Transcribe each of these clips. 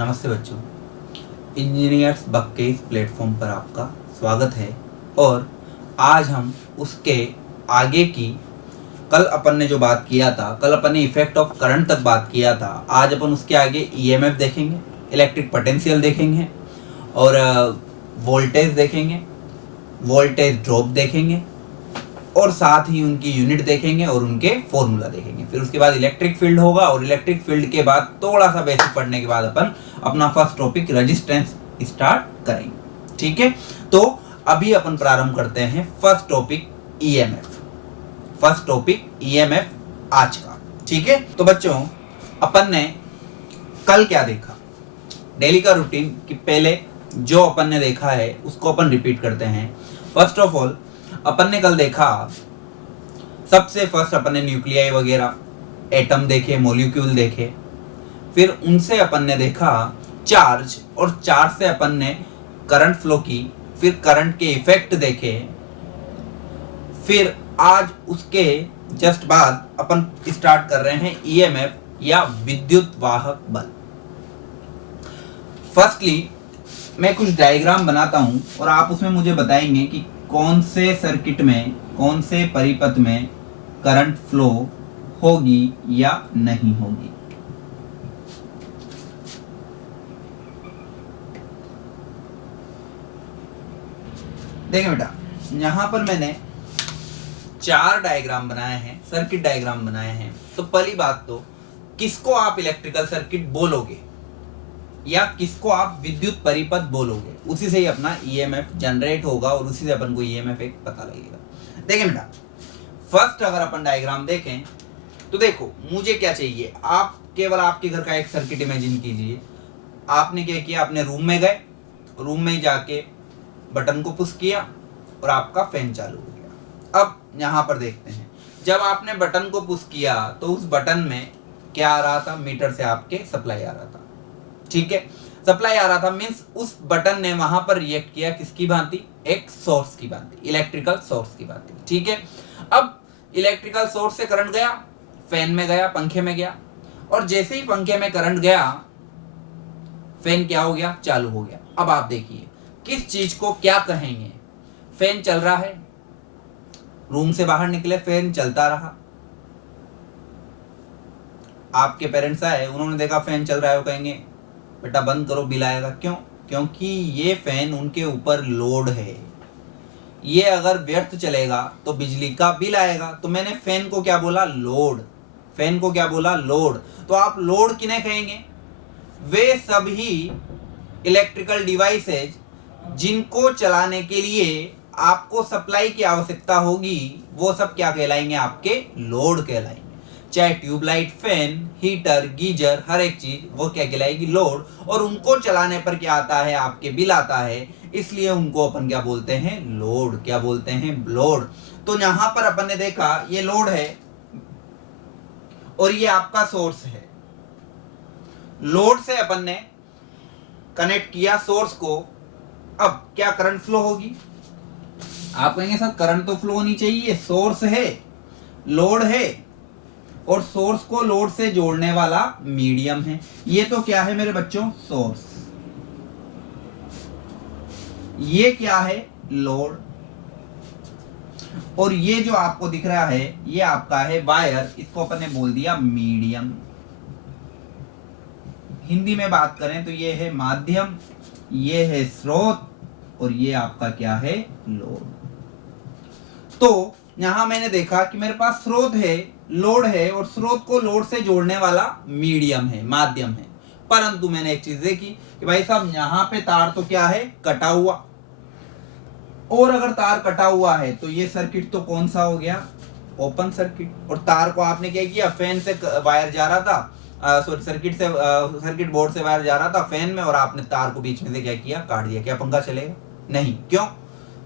नमस्ते बच्चों, engineers bug के इस प्लेटफॉर्म पर आपका स्वागत है। और आज हम उसके आगे की कल अपन ने जो बात किया था, कल अपन ने इफेक्ट ऑफ करंट तक बात किया था। आज अपन उसके आगे ईएमएफ देखेंगे, इलेक्ट्रिक पोटेंशियल देखेंगे और वोल्टेज देखेंगे, वोल्टेज ड्रॉप देखेंगे और साथ ही उनकी यूनिट देखेंगे और उनके फॉर्मूला देखेंगे। फिर उसके बाद इलेक्ट्रिक फील्ड होगा और इलेक्ट्रिक फील्ड के बाद थोड़ा सा बेसिक पढ़ने के बाद अपन अपना फर्स्ट टॉपिक रेजिस्टेंस स्टार्ट करेंगे। ठीक है, तो अभी अपन प्रारंभ करते हैं first topic EMF. First topic EMF आज का। ठीक है, तो बच्चों अपन ने कल क्या देखा, डेली का रूटीन कि पहले जो अपन ने देखा है उसको अपन रिपीट करते हैं। फर्स्ट ऑफ ऑल अपन ने कल देखा, सबसे फर्स्ट अपन ने न्यूक्लियाई वगैरह एटम देखे, मॉलिक्यूल देखे। फिर उनसे अपन ने देखा चार्ज, और चार्ज से अपन ने करंट फ्लो की, फिर करंट के इफेक्ट देखे। फिर आज उसके जस्ट बाद अपन स्टार्ट कर रहे हैं ईएमएफ या विद्युत वाहक बल। फर्स्टली मैं कुछ डायग्राम बनाता हूं और आप उसमें मुझे बताएंगे कि कौन से सर्किट में, कौन से परिपथ में करंट फ्लो होगी या नहीं होगी। देखिए बेटा, यहां पर मैंने 4 डायग्राम बनाए हैं, सर्किट डायग्राम बनाए हैं। तो पहली बात तो किसको आप इलेक्ट्रिकल सर्किट बोलोगे या किसको आप विद्युत परिपथ बोलोगे, उसी से ही अपना ईएमएफ जनरेट होगा और उसी से अपन को ईएमएफ एक पता लगेगा। देखें बेटा, फर्स्ट अगर अपन डायग्राम देखें तो देखो मुझे क्या चाहिए, आप केवल आपके घर का एक सर्किट इमेजिन कीजिए। आपने क्या किया, अपने रूम में गए, रूम में जाके बटन को पुश किया और आपका फैन चालू हो गया। अब यहां पर देखते हैं, जब आपने बटन को पुश किया तो उस बटन में क्या आ रहा था, मीटर से आपके सप्लाई आ रहा था। ठीक है, सप्लाई आ रहा था मींस उस बटन ने वहां पर रिएक्ट किया किसकी भांति, एक सोर्स की भांति, इलेक्ट्रिकल सोर्स की भांति। ठीक है, अब इलेक्ट्रिकल सोर्स से करंट गया, फैन में गया, पंखे में गया, और जैसे ही पंखे में करंट गया फैन क्या हो गया, चालू हो गया। अब आप देखिए किस चीज को क्या कहेंगे, फैन चल रहा है, रूम से बाहर निकले, फैन चलता रहा। आपके पेरेंट्स आए, उन्होंने देखा फैन चल रहा है, वो कहेंगे बेटा बंद करो, बिल आएगा। क्यों? क्योंकि ये फैन उनके ऊपर लोड है, ये अगर व्यर्थ चलेगा तो बिजली का बिल आएगा। तो मैंने फैन को क्या बोला, लोड। फैन को क्या बोला, लोड। तो आप लोड किन्हें कहेंगे, वे सभी इलेक्ट्रिकल डिवाइसेज जिनको चलाने के लिए आपको सप्लाई की आवश्यकता होगी, वो सब क्या कहलाएंगे, आपके लोड कहलाएंगे। चाहे ट्यूबलाइट, फैन, हीटर, गीजर, हर एक चीज वो क्या कहलाएगी, लोड। और उनको चलाने पर क्या आता है, आपके बिल आता है, इसलिए उनको अपन क्या बोलते हैं, लोड। क्या बोलते हैं, लोड। तो यहां पर अपन ने देखा ये लोड है और ये आपका सोर्स है। लोड से अपन ने कनेक्ट किया सोर्स को। अब क्या करंट फ्लो होगी, आप कहेंगे सर करंट तो फ्लो होनी चाहिए, सोर्स है, लोड है और सोर्स को लोड से जोड़ने वाला मीडियम है। ये तो क्या है मेरे बच्चों, सोर्स। ये क्या है, लोड। और ये जो आपको दिख रहा है ये आपका है वायर, इसको अपन ने बोल दिया मीडियम। हिंदी में बात करें तो ये है माध्यम, ये है स्रोत और ये आपका क्या है, लोड। तो यहां मैंने देखा कि मेरे पास स्रोत है, लोड है और स्रोत को लोड से जोड़ने वाला मीडियम है, माध्यम है। परंतु मैंने एक चीज देखी कि भाई साहब यहां पे तार तो क्या है, कटा हुआ। और अगर तार कटा हुआ है तो ये सर्किट तो कौन सा हो गया, ओपन सर्किट। और तार को आपने क्या किया, फैन से वायर जा रहा था, सर्किट बोर्ड से वायर जा रहा था फैन में, और आपने तार को बीच में से क्या किया, काट दिया। क्या पंखा चलेगा, नहीं। क्यों,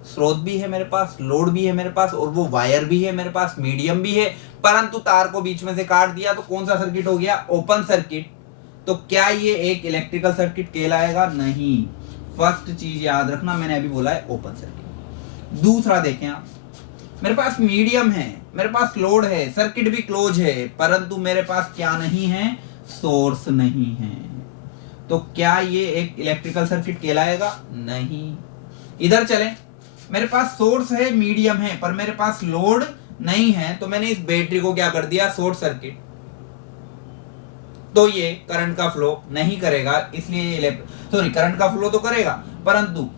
स्रोत भी है मेरे पास, लोड भी है मेरे पास और वो वायर भी है मेरे पास, मीडियम भी है। परंतु तार को बीच में से काट दिया तो कौन सा सर्किट हो गया, ओपन सर्किट। तो क्या ये एक इलेक्ट्रिकल सर्किट कहलाएगा, नहीं। फर्स्ट चीज याद रखना, मैंने अभी बोला है ओपन सर्किट। दूसरा देखें आप, मेरे पास मीडियम है, मेरे पास लोड है, सर्किट भी क्लोज है, परंतु मेरे पास क्या नहीं है, सोर्स नहीं है। तो क्या ये एक इलेक्ट्रिकल सर्किट कहलाएगा? नहीं। इधर चलें, मेरे पास सोर्स है, मीडियम है, पर मेरे पास लोड नहीं है, तो मैंने इस बैटरी को क्या कर दिया? Short circuit. तो ये करंट का फ्लो नहीं करेगा, इसलिए करंट का फ्लो तो करेगा, परंतु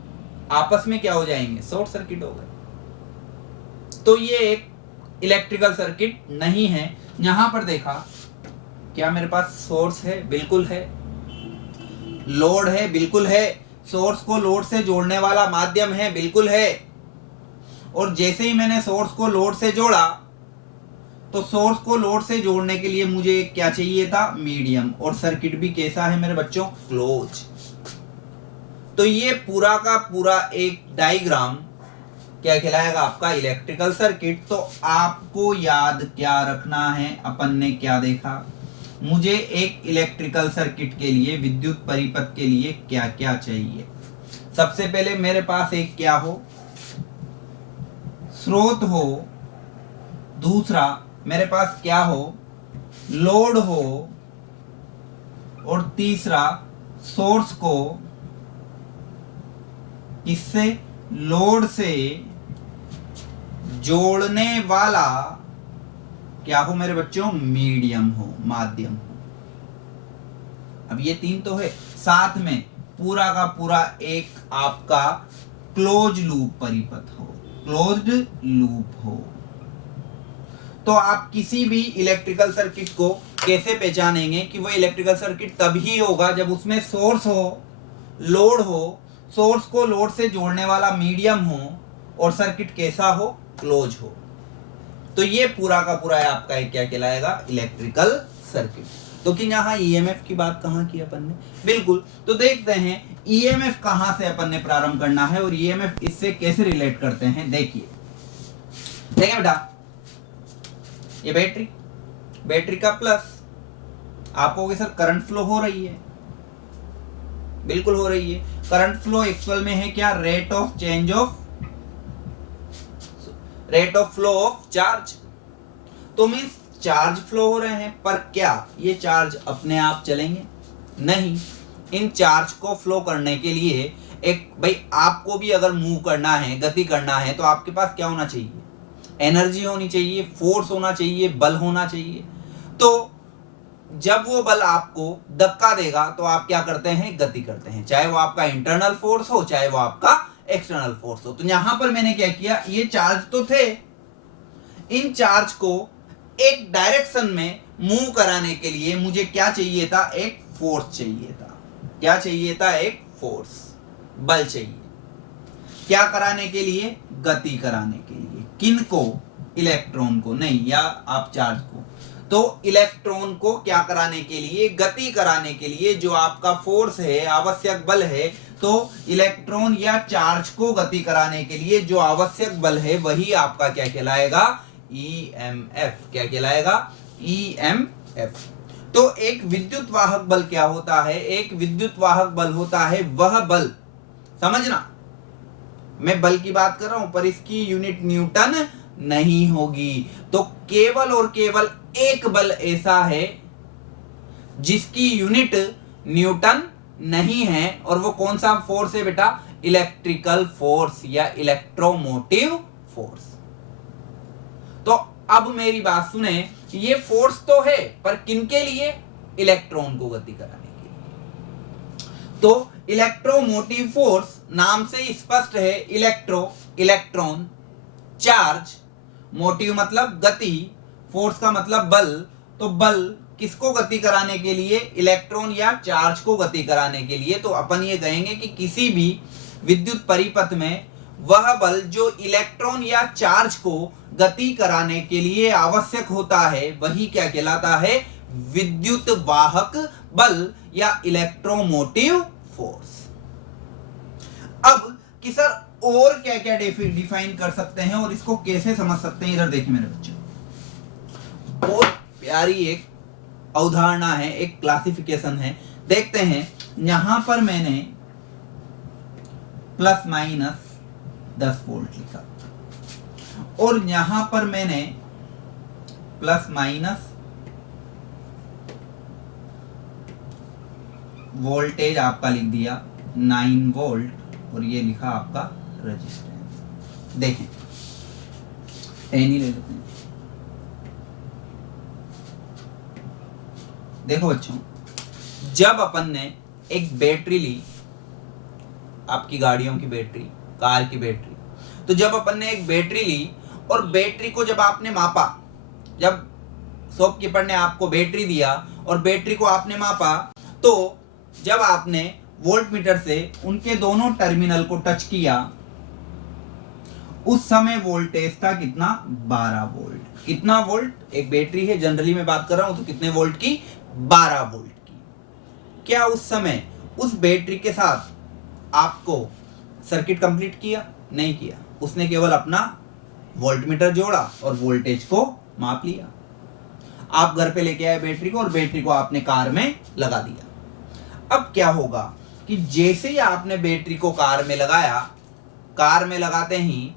आपस में क्या हो जाएंगे? शॉर्ट सर्किट हो गए। तो ये एक इलेक्ट्रिकल सर्किट नहीं है। यहां पर देखा, क्या मेरे पास सोर्स है? बिल्कुल है। लोड है? बिल्कुल है। सोर्स को लोड से जोड़ने वाला माध्यम है? बिल्कुल है। और जैसे ही मैंने सोर्स को लोड से जोड़ा, तो सोर्स को लोड से जोड़ने के लिए मुझे क्या चाहिए था? मीडियम। और सर्किट भी कैसा है मेरे बच्चों? क्लोज। तो ये पूरा का पूरा एक डायग्राम क्या कहलाएगा? आपका इलेक्ट्रिकल सर्किट। तो आपको याद क्या रखना है? अपन ने क्या देखा? मुझे एक इलेक्ट्रिकल सर्किट के लिए, विद्युत परिपथ के लिए क्या क्या चाहिए? सबसे पहले मेरे पास एक क्या हो? स्रोत हो। दूसरा मेरे पास क्या हो? लोड हो। और तीसरा सोर्स को किससे? लोड से जोड़ने वाला क्या हो मेरे बच्चों? मीडियम हो, माध्यम हो। अब ये तीन तो है, साथ में पूरा का पूरा एक आपका क्लोज लूप परिपथ हो, क्लोज्ड लूप हो। तो आप किसी भी इलेक्ट्रिकल सर्किट को कैसे पहचानेंगे कि वो इलेक्ट्रिकल सर्किट तभी होगा जब उसमें सोर्स हो, लोड हो, सोर्स को लोड से जोड़ने वाला मीडियम हो, और सर्किट कैसा हो? क्लोज हो। तो ये पूरा का पूरा है आपका क्या कहलाएगा? Electrical circuit. तो कि यहाँ ईएमएफ की बात कहाँ की अपन ने? बिल्कुल। तो देखते हैं ईएमएफ कहाँ से अपन ने प्रारंभ करना है और ईएमएफ इससे कैसे रिलेट करते हैं। देखिए बेटा, ये बैटरी का प्लस, आपको सर करंट फ्लो हो रही है? बिल्कुल हो रही है। करंट फ्लो एक्चुअल में है क्या? Rate of flow of charge. तो मींस चार्ज फ्लो हो रहे हैं, पर क्या ये चार्ज अपने आप चलेंगे? नहीं। इन चार्ज को फ्लो करने के लिए एक भाई आपको भी अगर मूव करना है, गति करना है, तो आपके पास क्या होना चाहिए? एनर्जी होनी चाहिए, फोर्स होना चाहिए, बल होना चाहिए। तो जब वो बल आपको धक्का देगा तो आप क्या करते हैं? गति करते हैं, चाहे वो आपका इंटरनल फोर्स हो, चाहे वो आपका एक्सटर्नल फोर्स हो। तो यहां पर मैंने क्या किया? ये चार्ज तो थे, इन चार्ज को एक डायरेक्शन में मूव कराने के लिए मुझे क्या चाहिए था? एक फोर्स चाहिए था। क्या चाहिए था? एक फोर्स, बल चाहिए। क्या कराने के लिए? गति कराने के लिए। किन को? इलेक्ट्रॉन को नहीं, या आप चार्ज को। तो इलेक्ट्रॉन को क्या कराने के लिए? गति कराने के लिए जो आपका फोर्स है, आवश्यक बल है। तो इलेक्ट्रॉन या चार्ज को गति कराने के लिए जो आवश्यक बल है वही आपका क्या कहलाएगा? ईएमएफ। क्या कहलाएगा? ईएमएफ। तो एक विद्युत वाहक बल क्या होता है? एक विद्युत वाहक बल होता है वह बल, समझना मैं बल की बात कर रहा हूं, पर इसकी यूनिट न्यूटन नहीं होगी। तो केवल और केवल एक बल ऐसा है जिसकी यूनिट न्यूटन नहीं है, और वो कौन सा फोर्स है बेटा? इलेक्ट्रिकल फोर्स या इलेक्ट्रोमोटिव फोर्स। तो अब मेरी बात सुने, ये फोर्स तो है, पर किनके लिए? इलेक्ट्रॉन को गति कराने के लिए। तो इलेक्ट्रोमोटिव फोर्स नाम से स्पष्ट है। इलेक्ट्रॉन, चार्ज, मोटिव मतलब गति, फोर्स का मतलब बल। तो बल किसको गति कराने के लिए? इलेक्ट्रॉन या चार्ज को गति कराने के लिए। तो अपन ये कहेंगे कि किसी भी विद्युत परिपथ में वह बल जो इलेक्ट्रॉन या चार्ज को गति कराने के लिए आवश्यक होता है वही क्या कहलाता है? विद्युत वाहक बल या इलेक्ट्रोमोटिव फोर्स। अब कि सर और क्या क्या डिफाइन कर सकते हैं और इसको कैसे समझ सकते हैं? इधर देखिए मेरे बच्चे, बहुत प्यारी एक अवधारणा है, एक क्लासिफिकेशन है। देखते हैं, यहां पर मैंने प्लस माइनस 10 वोल्ट लिखा और यहां पर मैंने प्लस माइनस वोल्टेज आपका लिख दिया 9 वोल्ट और ये लिखा आपका रेजिस्टेंस। देखें 10 ही ले लेते हैं। देखो बच्चों, जब अपन ने एक बैटरी ली, आपकी गाड़ियों की बैटरी, कार की बैटरी, तो जब अपन ने एक बैटरी ली और बैटरी को जब आपने मापा, जब शॉपकीपर ने आपको बैटरी दिया और बैटरी को आपने मापा, तो जब आपने वोल्ट मीटर से उनके दोनों टर्मिनल को टच किया, उस समय वोल्टेज था कितना? 12 वोल्ट। कितना वोल्ट? एक बैटरी है, जनरली मैं बात कर रहा हूं, तो कितने वोल्ट की? 12 वोल्ट की। क्या उस समय उस बैटरी के साथ आपको सर्किट कंप्लीट किया? नहीं किया। उसने केवल अपना वोल्ट मीटर जोड़ा और वोल्टेज को माप लिया। आप घर पे लेके आए बैटरी को और बैटरी को आपने कार में लगा दिया। अब क्या होगा कि जैसे ही आपने बैटरी को कार में लगाया, कार में लगाते ही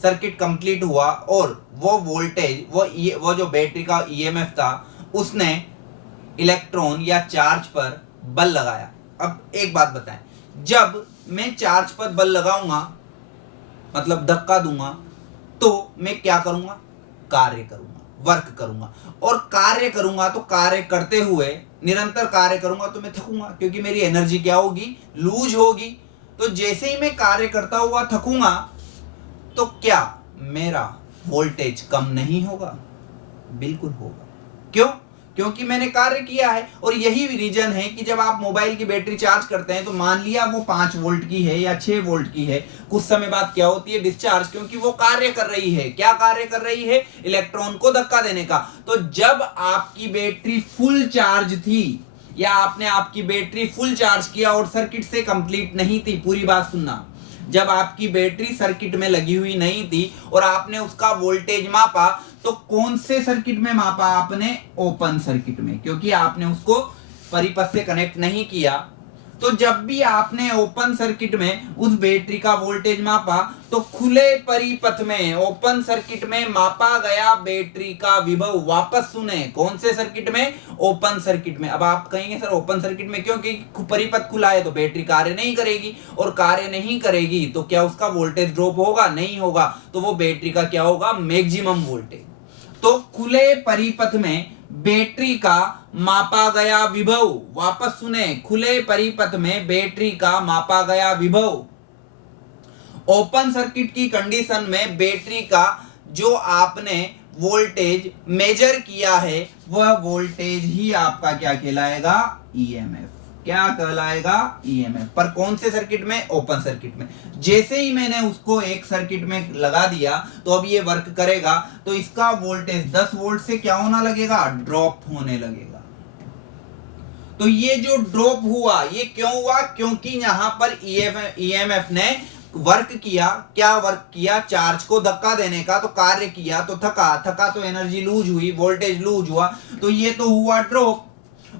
सर्किट कंप्लीट हुआ और वो वोल्टेज, वो जो बैटरी का ईएमएफ था, उसने इलेक्ट्रॉन या चार्ज पर बल लगाया। अब एक बात बताएं, जब मैं चार्ज पर बल लगाऊंगा, मतलब धक्का दूंगा, तो मैं क्या करूंगा? कार्य करूंगा, वर्क करूंगा। और कार्य करूंगा तो कार्य करते हुए निरंतर कार्य करूंगा तो मैं थकूंगा, क्योंकि मेरी एनर्जी क्या होगी? लूज होगी। तो जैसे ही मैं कार्य करता हुआ थकूंगा, तो क्या मेरा वोल्टेज कम नहीं होगा? बिल्कुल होगा। क्यों? क्योंकि मैंने कार्य किया है। और यही रीजन है कि जब आप मोबाइल की बैटरी चार्ज करते हैं, तो मान लिया वो 5 वोल्ट की है या 6 वोल्ट की है, कुछ समय बाद क्या होती है? डिस्चार्ज, क्योंकि वो कार्य कर रही है। क्या कार्य कर रही है? इलेक्ट्रॉन को धक्का देने का। तो जब आपकी बैटरी फुल चार्ज थी या आपने आपकी बैटरी फुल चार्ज किया और सर्किट से कंप्लीट नहीं थी, पूरी बात सुनना, जब आपकी बैटरी सर्किट में लगी हुई नहीं थी और आपने उसका वोल्टेज मापा, तो कौन से सर्किट में मापा आपने? ओपन सर्किट में, क्योंकि आपने उसको परिपथ से कनेक्ट नहीं किया। तो जब भी आपने ओपन सर्किट में उस बैटरी का वोल्टेज मापा, तो खुले परिपथ में, ओपन सर्किट में मापा गया बैटरी का विभव वापस सुने। कौन से सर्किट में? ओपन सर्किट में। अब आप कहेंगे सर ओपन सर्किट में क्यों? क्योंकि परिपथ खुला है तो बैटरी कार्य नहीं करेगी, और कार्य नहीं करेगी तो क्या उसका वोल्टेज ड्रॉप होगा? नहीं होगा। तो वो बैटरी का क्या होगा? Maximum voltage. तो खुले परिपथ में बैटरी का मापा गया विभव, वापस सुने, खुले परिपथ में बैटरी का मापा गया विभव, ओपन सर्किट की कंडीशन में बैटरी का जो आपने वोल्टेज मेजर किया है, वह वोल्टेज ही आपका क्या कहलाएगा? ईएमएफ। क्या कहलाएगा? ईएमएफ। पर कौन से सर्किट में? ओपन सर्किट में। जैसे ही मैंने उसको एक सर्किट में लगा दिया, तो अब ये वर्क करेगा, तो इसका वोल्टेज 10 वोल्ट से क्या होना लगेगा? ड्रॉप होने लगेगा। तो ये जो ड्रॉप हुआ, ये क्यों हुआ? क्योंकि यहां पर ईएमएफ ने वर्क किया। क्या वर्क किया? चार्ज को धक्का देने का। तो कार्य किया तो थका तो एनर्जी लूज हुई, वोल्टेज लूज हुआ, तो ये तो हुआ ड्रॉप।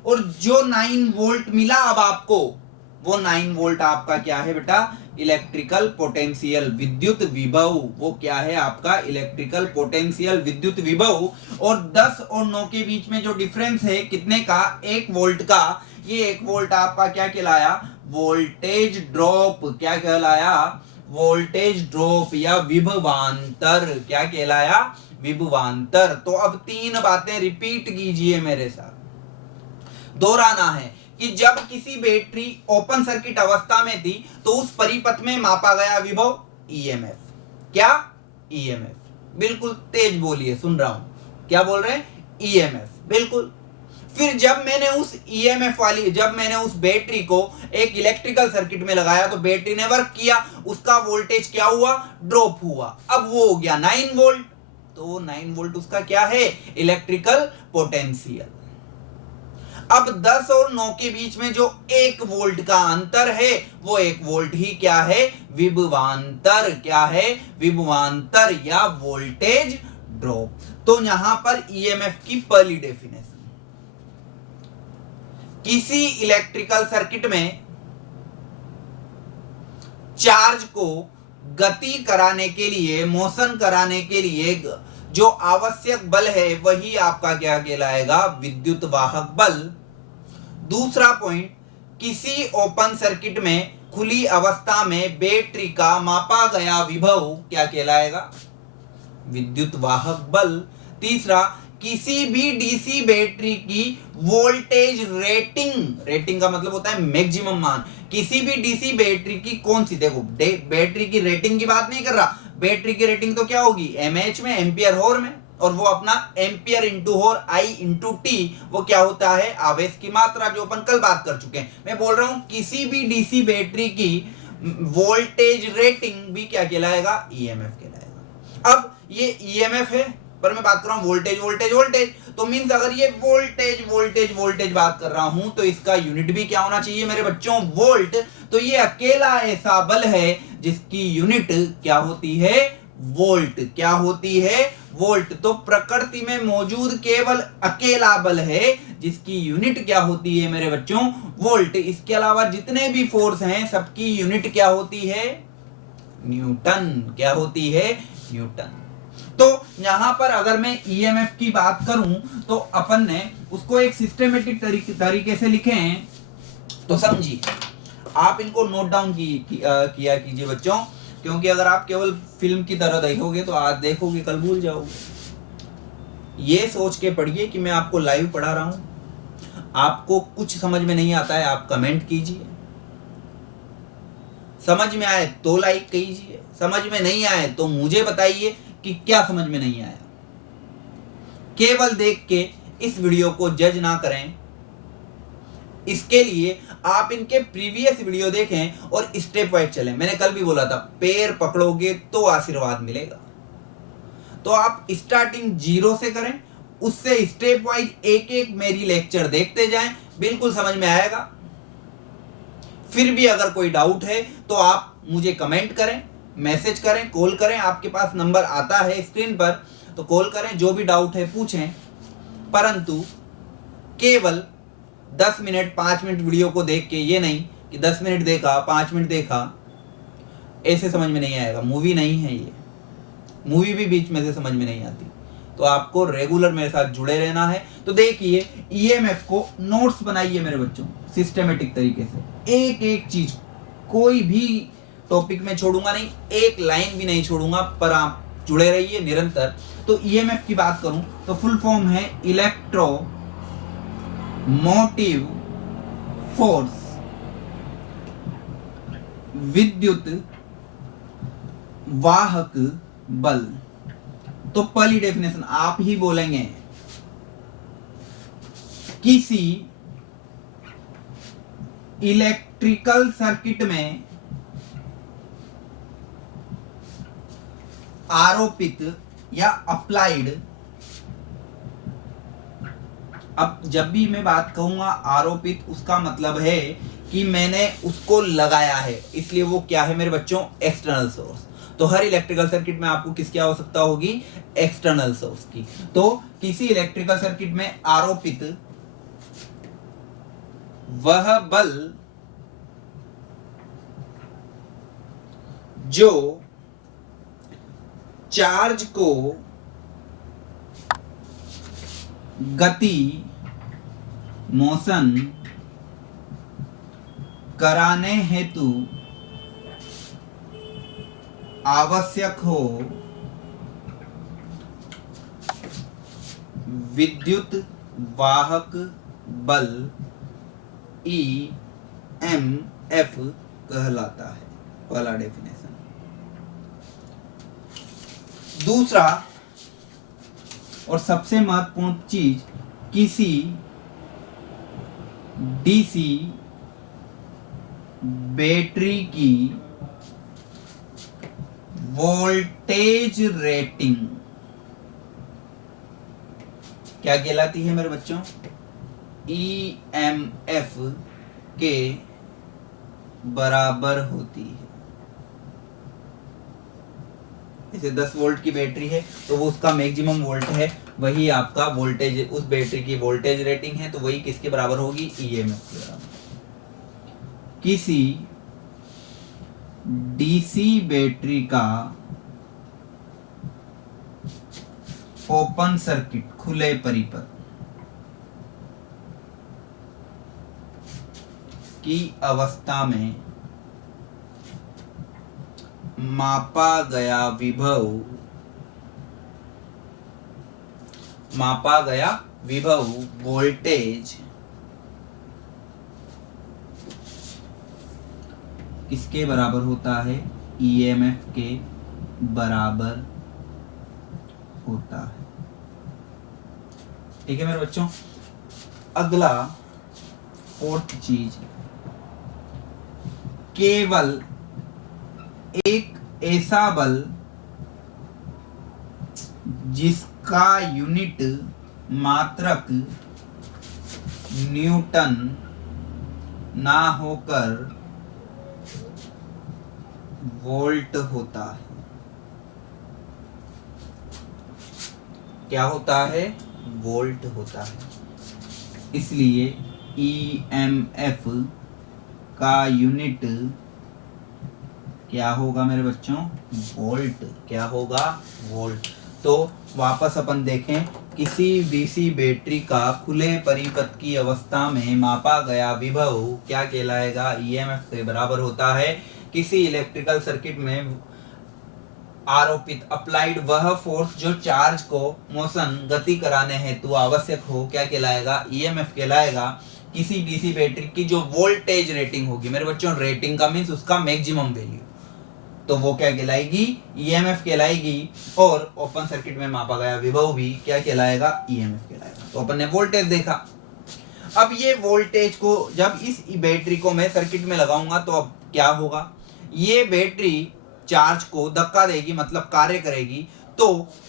और जो 9 वोल्ट मिला अब आपको, वो 9 वोल्ट आपका क्या है बेटा? इलेक्ट्रिकल पोटेंशियल, विद्युत विभव। वो क्या है आपका? इलेक्ट्रिकल पोटेंशियल, विद्युत विभव। और 10 और 9 के बीच में जो डिफरेंस है, कितने का? 1 वोल्ट का। ये 1 वोल्ट आपका क्या कहलाया? Voltage drop. क्या कहलाया? वोल्टेज ड्रॉप या विभवांतर। क्या कहलाया? विभवांतर। तो अब 3 बातें रिपीट कीजिए मेरे साथ, दोहराना है कि जब किसी बैटरी ओपन सर्किट अवस्था में थी, तो उस परिपथ में मापा गया विभव ईएमएफ। क्या? ईएमएफ। बिल्कुल तेज बोलिए, सुन रहा हूं। क्या बोल रहे हैं? ईएमएफ। बिल्कुल। फिर जब मैंने उस ईएमएफ वाली, जब मैंने उस बैटरी को एक इलेक्ट्रिकल सर्किट में लगाया, तो बैटरी ने वर्क किया, उसका वोल्टेज क्या हुआ? ड्रॉप हुआ। अब वो हो गया 9 वोल्ट। तो 9 वोल्ट उसका क्या है? Electrical potential. अब 10 और 9 के बीच में जो 1 वोल्ट का अंतर है, वो 1 वोल्ट ही क्या है? विभवांतर। क्या है? विभवांतर या वोल्टेज ड्रॉप। तो यहां पर ईएमएफ की पहली डेफिनेशन, किसी इलेक्ट्रिकल सर्किट में चार्ज को गति कराने के लिए, मोशन कराने के लिए जो आवश्यक बल है, वही आपका क्या कहलाएगा? विद्युत वाहक बल। दूसरा पॉइंट, किसी ओपन सर्किट में खुली अवस्था में बैटरी का मापा गया विभव क्या कहलाएगा? विद्युत वाहक बल। तीसरा, किसी भी डीसी बैटरी की वोल्टेज रेटिंग, रेटिंग का मतलब होता है मैक्सिमम मान, किसी भी डीसी बैटरी की कौन सी, देखो बैटरी की रेटिंग की बात नहीं कर रहा, बैटरी की रेटिंग तो क्या होगी? एमएच में, एम्पियर होर में, और वो अपना एम्पियर इंटू होर आई इंटू टी, वो क्या होता है? आवेश की मात्रा, जो अपन कल बात कर चुके हैं। मैं बोल रहा हूं किसी भी डीसी बैटरी की वोल्टेज रेटिंग भी क्या कहलाएगा? ईएमएफ कहलाएगा। अब ये ईएमएफ है, पर मैं बात कर रहा हूं वोल्टेज वोल्टेज वोल्टेज, तो मींस अगर ये वोल्टेज वोल्टेज वोल्टेज बात कर रहा हूं तो इसका यूनिट भी क्या होना चाहिए मेरे बच्चों? वोल्ट। तो ये अकेला ऐसा बल है जिसकी यूनिट क्या होती है? वोल्ट। क्या होती है? वोल्ट। तो प्रकृति में मौजूद केवल अकेला बल है जिसकी यूनिट क्या होती है मेरे बच्चों? वोल्ट। इसके अलावा जितने भी फोर्स हैं सबकी यूनिट क्या होती है? न्यूटन। क्या होती है? न्यूटन। तो यहां पर अगर मैं ईएमएफ की बात करूं तो अपन ने उसको एक सिस्टमेटिक तरीके से लिखे हैं, तो समझिए, आप इनको नोट डाउन किया कीजिए बच्चों, क्योंकि अगर आप केवल फिल्म की तरह देखोगे तो आज देखोगे कल भूल जाओगे। ये सोच के पढ़िए कि मैं आपको लाइव पढ़ा रहा हूं। आपको कुछ समझ में नहीं आता है आप कमेंट कीजिए, समझ में आए तो लाइक कीजिए, समझ में नहीं आए तो मुझे बताइए कि क्या समझ में नहीं आया। केवल देख के इस वीडियो को जज ना करें, इसके लिए आप इनके प्रीवियस वीडियो देखें और स्टेप वाइज चलें। मैंने कल भी बोला था पैर पकड़ोगे तो आशीर्वाद मिलेगा। तो आप स्टार्टिंग 0 से करें, उससे स्टेप वाइज एक एक मेरी लेक्चर देखते जाएं, बिल्कुल समझ में आएगा। फिर भी अगर कोई डाउट है तो आप मुझे कमेंट करें, मैसेज करें, कॉल करें, आपके पास नंबर आता है स्क्रीन पर, तो कॉल करें, जो भी डाउट है पूछें। परंतु केवल 10 मिनट 5 मिनट वीडियो को देख के, ये नहीं कि 10 मिनट देखा 5 मिनट देखा, ऐसे समझ में नहीं आएगा। मूवी नहीं है ये, मूवी भी बीच में से समझ में नहीं आती। तो आपको रेगुलर मेरे साथ जुड़े रहना है। तो देखिए, ईएमएफ को नोट्स बनाइए मेरे बच्चों सिस्टमेटिक तरीके से, एक एक चीज, कोई भी टॉपिक में छोड़ूंगा नहीं, एक लाइन भी नहीं छोड़ूंगा, पर आप जुड़े रहिए निरंतर। तो ईएमएफ की बात करूं तो फुल फॉर्म है इलेक्ट्रो मोटिव फोर्स, विद्युत वाहक बल। तो पहली डेफिनेशन आप ही बोलेंगे, किसी इलेक्ट्रिकल सर्किट में आरोपित या अप्लाइड, अब जब भी मैं बात कहूंगा आरोपित, उसका मतलब है कि मैंने उसको लगाया है, इसलिए वो क्या है मेरे बच्चों? External source. तो हर इलेक्ट्रिकल सर्किट में आपको किसकी आवश्यकता होगी? एक्सटर्नल सोर्स की। तो किसी इलेक्ट्रिकल सर्किट में आरोपित वह बल जो चार्ज को गति, मोशन कराने हेतु आवश्यक हो, विद्युत वाहक बल ईएमएफ कहलाता है। पहला डेफिनेशन। दूसरा और सबसे महत्वपूर्ण चीज, किसी डीसी बैटरी की वोल्टेज रेटिंग क्या कहलाती है मेरे बच्चों? ईएमएफ के बराबर होती है। जैसे 10 वोल्ट की बैटरी है तो वो उसका मैक्सिमम वोल्ट है, वही आपका वोल्टेज, उस बैटरी की वोल्टेज रेटिंग है, तो वही किसके बराबर होगी? ईएमएफ के बराबर। किसी डीसी बैटरी का ओपन सर्किट, खुले परिपथ, की अवस्था में मापा गया विभव वोल्टेज किसके बराबर होता है? ईएमएफ के बराबर होता है। ठीक है मेरे बच्चों। अगला फोर्थ चीज, केवल एक ऐसा बल जिसका यूनिट मात्रक न्यूटन ना होकर वोल्ट होता है। क्या होता है? वोल्ट होता है। इसलिए ईएमएफ का यूनिट क्या होगा मेरे बच्चों? वोल्ट। क्या होगा? वोल्ट। तो वापस अपन देखें, किसी डीसी बैटरी का खुले परिपथ की अवस्था में मापा गया विभव क्या कहलाएगा? ईएमएफ के बराबर होता है। किसी इलेक्ट्रिकल सर्किट में आरोपित अप्लाइड वह फोर्स जो चार्ज को मोशन गति कराने हेतु आवश्यक हो क्या कहलाएगा? ईएमएफ कहलाएगा। किसी डीसी बैटरी की जो वोल्टेज रेटिंग होगी मेरे बच्चों, रेटिंग का मीन्स उसका मैक्सिमम वैल्यू, तो वो क्या कहलाएगी? ईएमएफ कहलाएगी। और ओपन सर्किट में मापा गया विभव भी क्या कहलाएगा? ईएमएफ कहलाएगा। तो अपन ने वोल्टेज देखा। अब ये वोल्टेज को जब इस बैटरी को मैं सर्किट में लगाऊंगा तो अब क्या होगा? ये बैटरी चार्ज को धक्का देगी, मतलब कार्य करेगी, तो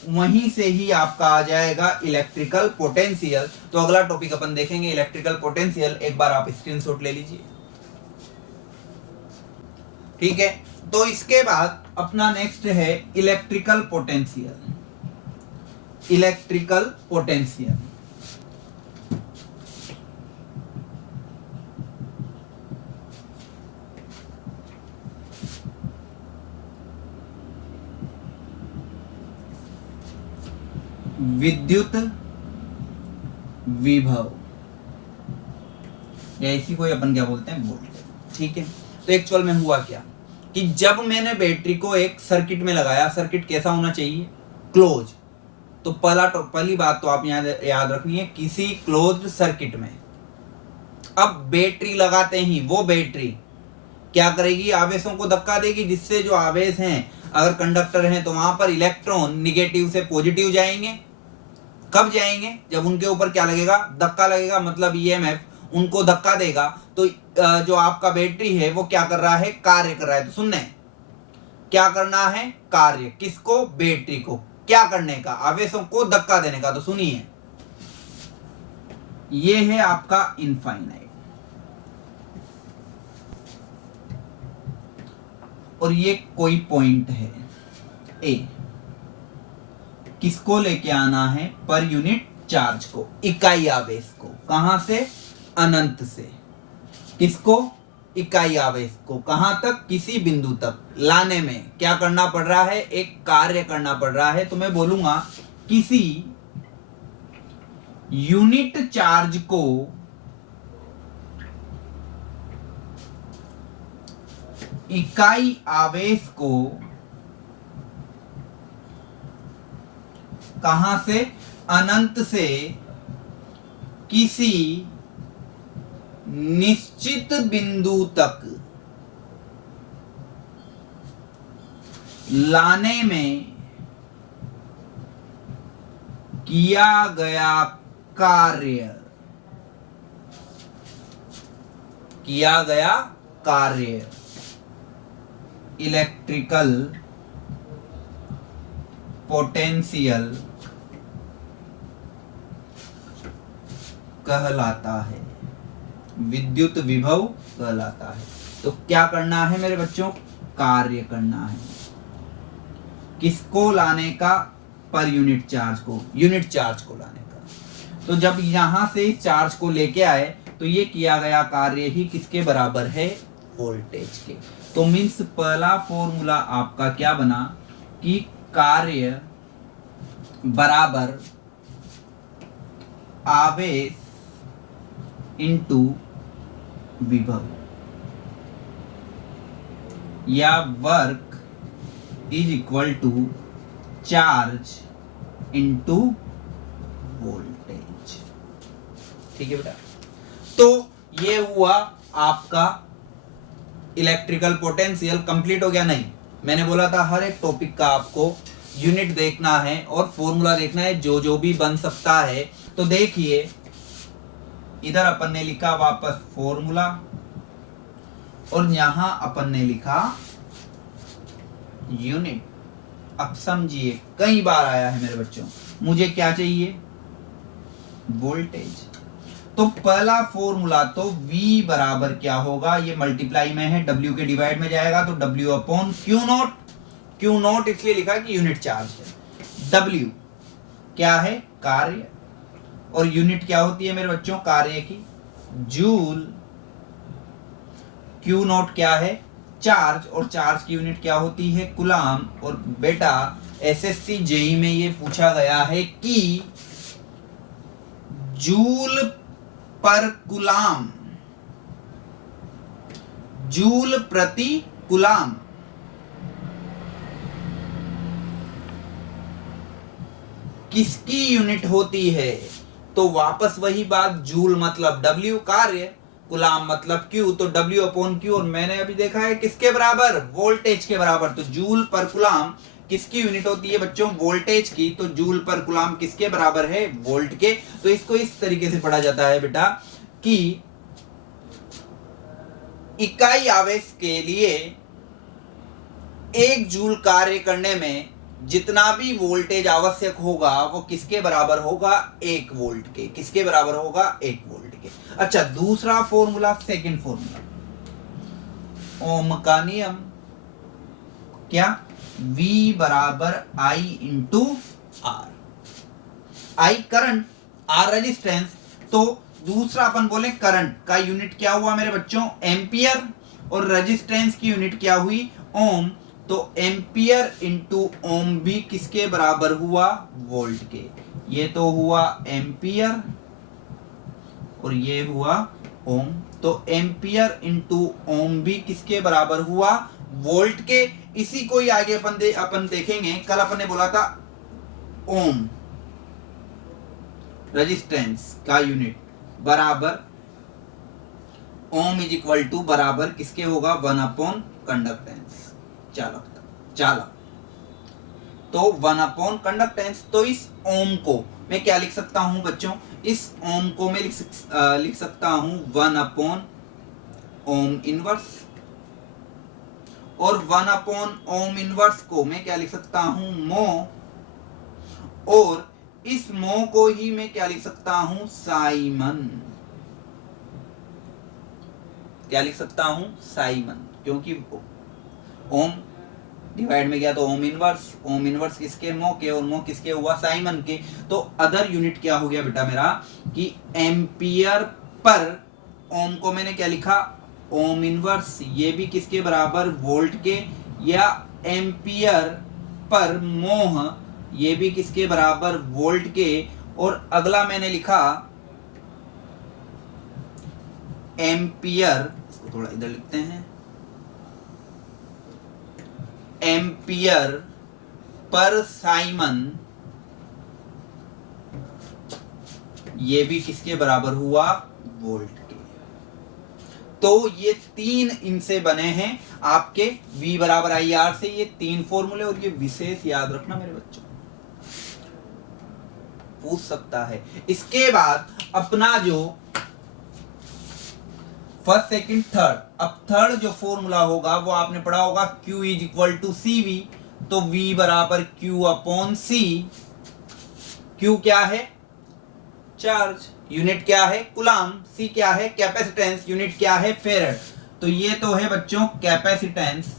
वहीं से ही आपका आ जाएगा इलेक्ट्रिकल पोटेंशियल। तो अगला टॉपिक अपन देखेंगे इलेक्ट्रिकल पोटेंशियल। एक बार आप स्क्रीनशॉट ले लीजिए। ठीक है, तो इसके बाद अपना नेक्स्ट है इलेक्ट्रिकल पोटेंशियल। इलेक्ट्रिकल पोटेंशियल विद्युत विभव, या इसी को अपन क्या बोलते हैं? वोल्टेज। ठीक है, तो एक्चुअल में हुआ क्या कि जब मैंने बैटरी को एक सर्किट में लगाया, सर्किट कैसा होना चाहिए? क्लोज। तो पहली बात तो आप याद रखनी है, किसी क्लोज्ड सर्किट में अब बैटरी लगाते ही वो बैटरी क्या करेगी? आवेशों को धक्का देगी, जिससे जो आवेश हैं, अगर कंडक्टर हैं तो वहां पर इलेक्ट्रॉन निगेटिव से पॉजिटिव जाएंगे। कब जाएंगे? जब उनके ऊपर क्या लगेगा? धक्का लगेगा, मतलब ईएमएफ उनको धक्का देगा। तो जो आपका बैटरी है वो क्या कर रहा है? कार्य कर रहा है। तो सुनने, क्या करना है? कार्य। किसको? बैटरी को। क्या करने का? आवेशों को धक्का देने का। तो सुनिए, ये है आपका इनफाइनाइट, और ये कोई पॉइंट है ए। किसको लेके आना है? पर यूनिट चार्ज को, इकाई आवेश को। कहां से? अनंत से। किसको? इकाई आवेश को। कहां तक? किसी बिंदु तक लाने में क्या करना पड़ रहा है? एक कार्य करना पड़ रहा है। तो मैं बोलूंगा किसी यूनिट चार्ज को इकाई आवेश को कहां से? अनंत से किसी निश्चित बिंदु तक लाने में किया गया कार्य इलेक्ट्रिकल पोटेंशियल कहलाता है, विद्युत विभव कहलाता है। तो क्या करना है मेरे बच्चों? कार्य करना है। किसको लाने का? पर यूनिट चार्ज को, यूनिट चार्ज को लाने का। तो जब यहां से इस चार्ज को लेके आए तो ये किया गया कार्य ही किसके बराबर है? वोल्टेज के। तो मीन्स पहला फॉर्मूला आपका क्या बना कि कार्य बराबर आवेश इनटू विभव। या work is equal to charge into voltage. ठीक है बेटा, तो ये हुआ आपका इलेक्ट्रिकल पोटेंशियल। कंप्लीट हो गया? नहीं, मैंने बोला था हर एक टॉपिक का आपको यूनिट देखना है और फॉर्मूला देखना है जो जो भी बन सकता है। तो देखिए इधर अपन ने लिखा वापस फॉर्मूला और यहां अपन ने लिखा यूनिट। अब समझिए कई बार आया है मेरे बच्चों, मुझे क्या चाहिए? वोल्टेज। तो पहला फॉर्मूला तो V बराबर क्या होगा, ये मल्टीप्लाई में है, W के डिवाइड में जाएगा तो W upon Q not. Q not इसलिए लिखा कि यूनिट चार्ज है। W क्या है? कार्य। और यूनिट क्या होती है मेरे बच्चों? कार्य की, जूल। क्यू नॉट क्या है? चार्ज। और चार्ज की यूनिट क्या होती है? कूलाम। और बेटा एसएससी जेई में ये पूछा गया है कि जूल पर कूलाम, जूल प्रति कूलाम किसकी यूनिट होती है? तो वापस वही बात, जूल मतलब W कार्य, कूलाम मतलब Q, तो W अपॉन Q। और मैंने अभी देखा है किसके बराबर? वोल्टेज के बराबर। तो जूल पर कूलाम किसकी यूनिट होती है बच्चों? वोल्टेज की। तो जूल पर कूलाम किसके बराबर है? वोल्ट के। तो इसको इस तरीके से पढ़ा जाता है बेटा कि इकाई आवेश के लिए 1 जूल कार्य करने में जितना भी वोल्टेज आवश्यक होगा वो किसके बराबर होगा? 1 वोल्ट के। किसके बराबर होगा? 1 वोल्ट के। अच्छा, दूसरा फॉर्मूला, सेकंड फॉर्मूला, ओम का नियम। क्या? V बराबर I into R। I current, R resistance. तो दूसरा अपन बोले करंट का यूनिट क्या हुआ मेरे बच्चों? एम्पियर। और रेजिस्टेंस की यूनिट क्या हुई? ओम। तो एम्पियर इंटू ओम भी किसके बराबर हुआ? वोल्ट के। ये तो हुआ एम्पियर और ये हुआ ओम। तो एम्पियर इंटू ओम भी किसके बराबर हुआ? वोल्ट के। इसी को ही आगे अपन देखेंगे। कल अपन ने बोला था ओम रेजिस्टेंस का यूनिट बराबर ओम इज इक्वल टू बराबर किसके होगा? 1 अपॉन कंडक्टेंस, चालक। तो 1 अपॉन कंडक्टेंस। तो इस ओम को मैं क्या लिख सकता हूं बच्चों? इस ओम को मैं लिख सकता हूं 1 अपॉन ओम इनवर्स। और 1 अपॉन ओम इनवर्स को मैं क्या लिख सकता हूं? मो। और इस मो को ही मैं क्या लिख सकता हूं? साइमन। क्या लिख सकता हूं? साइमन। क्योंकि ओम डिवाइड में गया तो ओम इनवर्स। ओम इनवर्स किसके? मो के। और मो किसके हुआ? साइमन के। तो अदर यूनिट क्या हो गया बेटा मेरा कि एम्पियर पर, ओम को मैंने क्या लिखा? Ohm inverse. ये भी किसके बराबर? वोल्ट के। या एम्पियर पर मोह, ये भी किसके बराबर? वोल्ट के। और अगला मैंने लिखा एम्पियर, इसको थोड़ा इधर लिखते हैं, एम्पियर पर साइमन, ये भी किसके बराबर हुआ? वोल्ट के। तो ये 3 इनसे बने हैं आपके V बराबर IR से, ये 3 फॉर्मूले। और ये विशेष याद रखना मेरे बच्चों, पूछ सकता है। इसके बाद अपना जो फर्स्ट, सेकंड, थर्ड, अब थर्ड जो फॉर्मूला होगा वो आपने पढ़ा होगा, Q is equal to CV। तो V बराबर Q अपॉन C। Q क्या है? चार्ज। यूनिट क्या है? कूलाम। C क्या है? कैपेसिटेंस। यूनिट क्या है? फेरेड। तो ये तो है बच्चों कैपेसिटेंस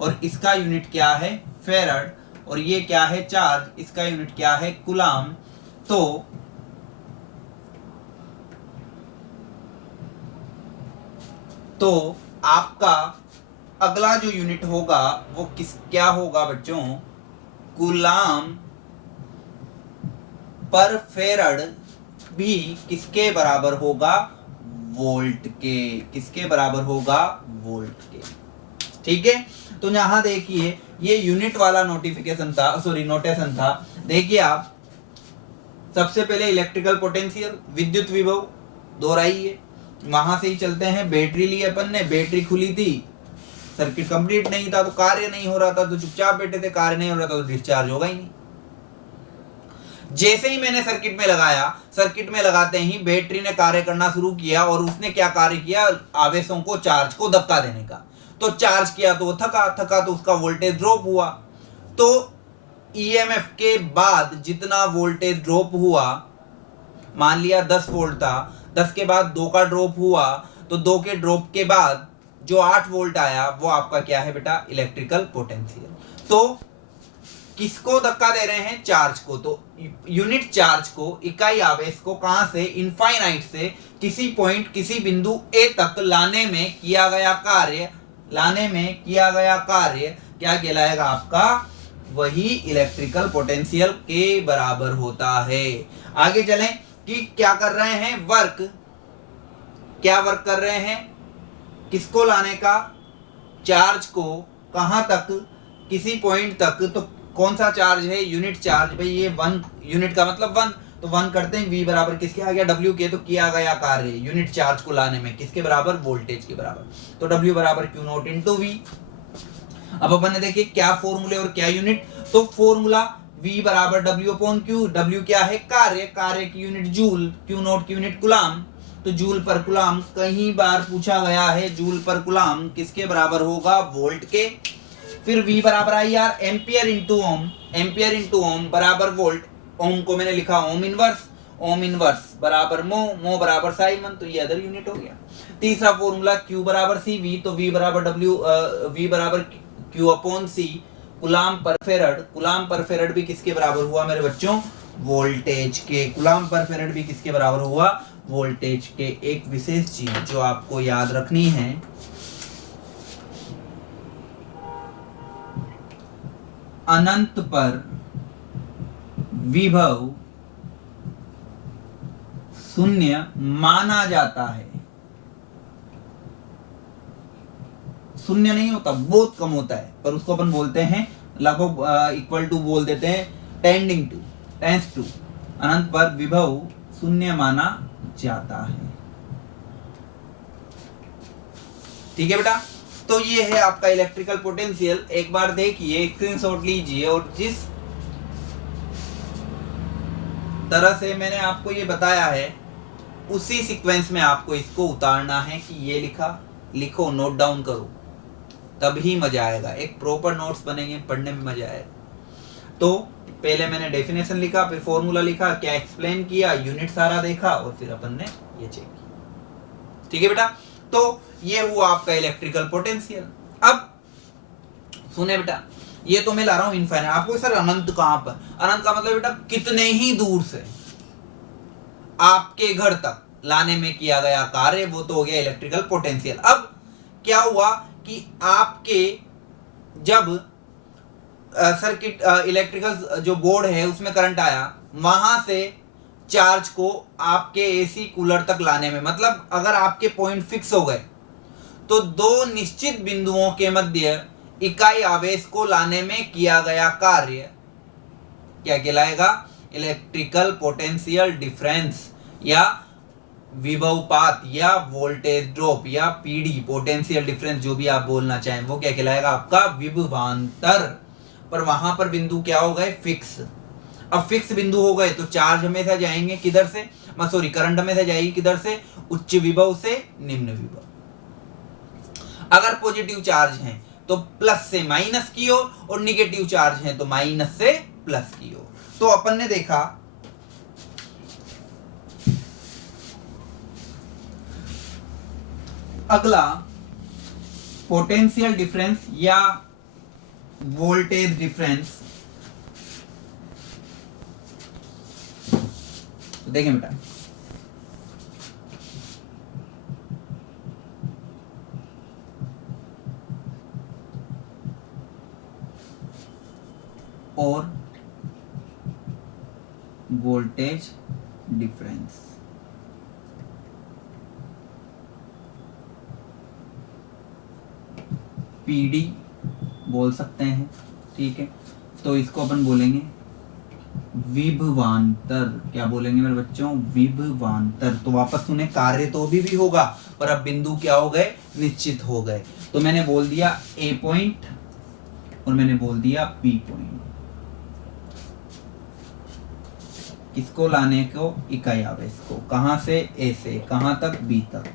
और इसका यूनिट क्या है? फेरेड। और ये क्या है? चार्ज। इसका यूनिट क्या है? कूलाम। तो आपका अगला जो यूनिट होगा वो क्या होगा बच्चों? कूलाम पर फेरेड भी किसके बराबर होगा? वोल्ट के। किसके बराबर होगा? वोल्ट के। ठीक है, तो यहां देखिए ये यूनिट वाला नोटिफिकेशन था, सॉरी नोटेशन था। देखिए आप, सबसे पहले इलेक्ट्रिकल पोटेंशियल, विद्युत विभव दोहराइए, वहां से ही चलते हैं। बैटरी ली अपन ने, बैटरी खुली थी, सर्किट कंप्लीट नहीं था तो कार्य नहीं हो रहा था, तो चुपचाप बैठे थे, कार्य नहीं हो रहा था तो डिस्चार्ज होगा ही नहीं। जैसे ही मैंने सर्किट में लगाया, सर्किट में लगाते ही बैटरी ने कार्य करना शुरू किया, और उसने क्या कार्य किया? आवेशों को, चार्ज को धक्का देने का। तो चार्ज किया तो थका, थका तो उसका वोल्टेज ड्रॉप हुआ। तो ईएमएफ के बाद जितना वोल्टेज ड्रॉप हुआ, मान लिया 10 वोल्ट था, 10 के बाद 2 का ड्रॉप हुआ, तो 2 के ड्रॉप के बाद जो 8 वोल्ट आया वो आपका क्या है बेटा? Electrical potential. तो किसको धक्का दे रहे हैं? चार्ज को। तो यूनिट चार्ज को, इकाई आवेश को कहां से? इनफाइनाइट से किसी पॉइंट, किसी बिंदु ए तक लाने में किया गया कार्य, क्या कहलाएगा आपका? वही इलेक्ट्रिकल पोटेंशियल के बराबर होता है। आगे चलें कि क्या कर रहे हैं? वर्क। क्या वर्क कर रहे हैं? किसको लाने का? चार्ज को। कहां तक? किसी पॉइंट तक। तो कौन सा चार्ज है? Unit charge. भाई ये 1 यूनिट का मतलब 1, तो 1 करते हैं, V बराबर किसके आ गया? W के। तो किया गया कार्य यूनिट चार्ज को लाने में किसके बराबर? वोल्टेज के बराबर। तो W बराबर Q नॉट इंटू V। अब अपन ने देखिए क्या फॉर्मूले और क्या यूनिट। तो फॉर्मूला V बराबर W अपॉन Q। W क्या है? कार्य। कार्य की यूनिट जूल, Q नॉट की यूनिट कुलाम। तो जूल पर कुलाम कई बार पूछा गया है, जूल पर कुलाम किसके बराबर होगा? वोल्ट के। फिर V बराबर I R, ampere into ohm, ampere into ohm बराबर वोल्ट। ओम को मैंने लिखा ओम इनवर्स, ओम इनवर्स बराबर मो, मो बराबर साइमन। तो ये अदर यूनिट हो गया। तीसरा फॉर्मूला Q बराबर CV, तो V बराबर W, V बराबर Q अपॉन C, कुलाम पर फेरड। कुलाम पर फेरड भी किसके बराबर हुआ मेरे बच्चों? वोल्टेज के। कुलाम पर फेरड भी किसके बराबर हुआ? वोल्टेज के। एक विशेष चीज जो आपको याद रखनी है, अनंत पर विभव शून्य माना जाता है। शून्य नहीं होता, बहुत कम होता है, पर उसको अपन बोलते हैं लगभग इक्वल टू बोल देते हैं, टेंडिंग टू, टेंस टू। अनंत पर विभव शून्य माना जाता है। ठीक है बेटा, तो ये है आपका इलेक्ट्रिकल पोटेंशियल। एक बार देखिए, स्क्रीनशॉट लीजिए, और जिस तरह से मैंने आपको ये बताया है उसी सीक्वेंस में आपको इसको उतारना है कि ये लिखा, लिखो, नोट डाउन करो, तभी मजा आएगा। एक प्रॉपर नोट्स बनेंगे, पढ़ने में मजा आएगा। तो पहले मैंने डेफिनेशन लिखा, फिर फॉर्मूला लिखा, क्या एक्सप्लेन किया, यूनिट सारा देखा, और फिर अपन ने ये चेक किया। ठीक है बेटा, तो ये हुआ आपका इलेक्ट्रिकल पोटेंशियल। अब सुने बेटा, ये तो मैं ला रहा हूं इनफाइनाइट। आपको सर अनंत कहां पर? अनंत का मतलब बेटा कितने ही दूर से आपके घर तक लाने में किया गया कार्य, वो तो हो गया इलेक्ट्रिकल पोटेंशियल। अब क्या हुआ कि आपके जब सर्किट इलेक्ट्रिकल जो बोर्ड है उसमें करंट आया, वहां से चार्ज को आपके एसी कूलर तक लाने में, मतलब अगर आपके पॉइंट फिक्स हो गए तो दो निश्चित बिंदुओं के मध्य इकाई आवेश को लाने में किया गया कार्य क्या कहलाएगा? इलेक्ट्रिकल पोटेंशियल डिफरेंस, या विभवपात, या वोल्टेज ड्रॉप, या पीडी, पोटेंशियल डिफरेंस, जो भी आप बोलना चाहें, वो क्या कहलाएगा? आपका विभवांतर। पर वहां पर बिंदु क्या हो गए? फिक्स। अब फिक्स बिंदु हो गए तो चार्ज हमेशा जाएंगे किधर से? सॉरी, करंट हमेशा जाएगी किधर से? उच्च विभव से निम्न विभव। अगर पॉजिटिव चार्ज है तो प्लस से माइनस की ओर, और निगेटिव चार्ज है तो माइनस से प्लस की ओर। तो अपन ने देखा अगला पोटेंशियल डिफरेंस या वोल्टेज डिफरेंस। देखें बेटा, और वोल्टेज डिफरेंस। PD बोल सकते हैं, ठीक है। तो इसको अपन बोलेंगे विभवांतर। क्या बोलेंगे मेरे बच्चों? विभवांतर। तो वापस सुने, कार्य तो भी होगा, पर अब बिंदु क्या हो गए? निश्चित हो गए। तो मैंने बोल दिया A पॉइंट और मैंने बोल दिया B पॉइंट। किसको लाने को? इकाई आवेश को। कहां से? A से। कहां तक? B तक।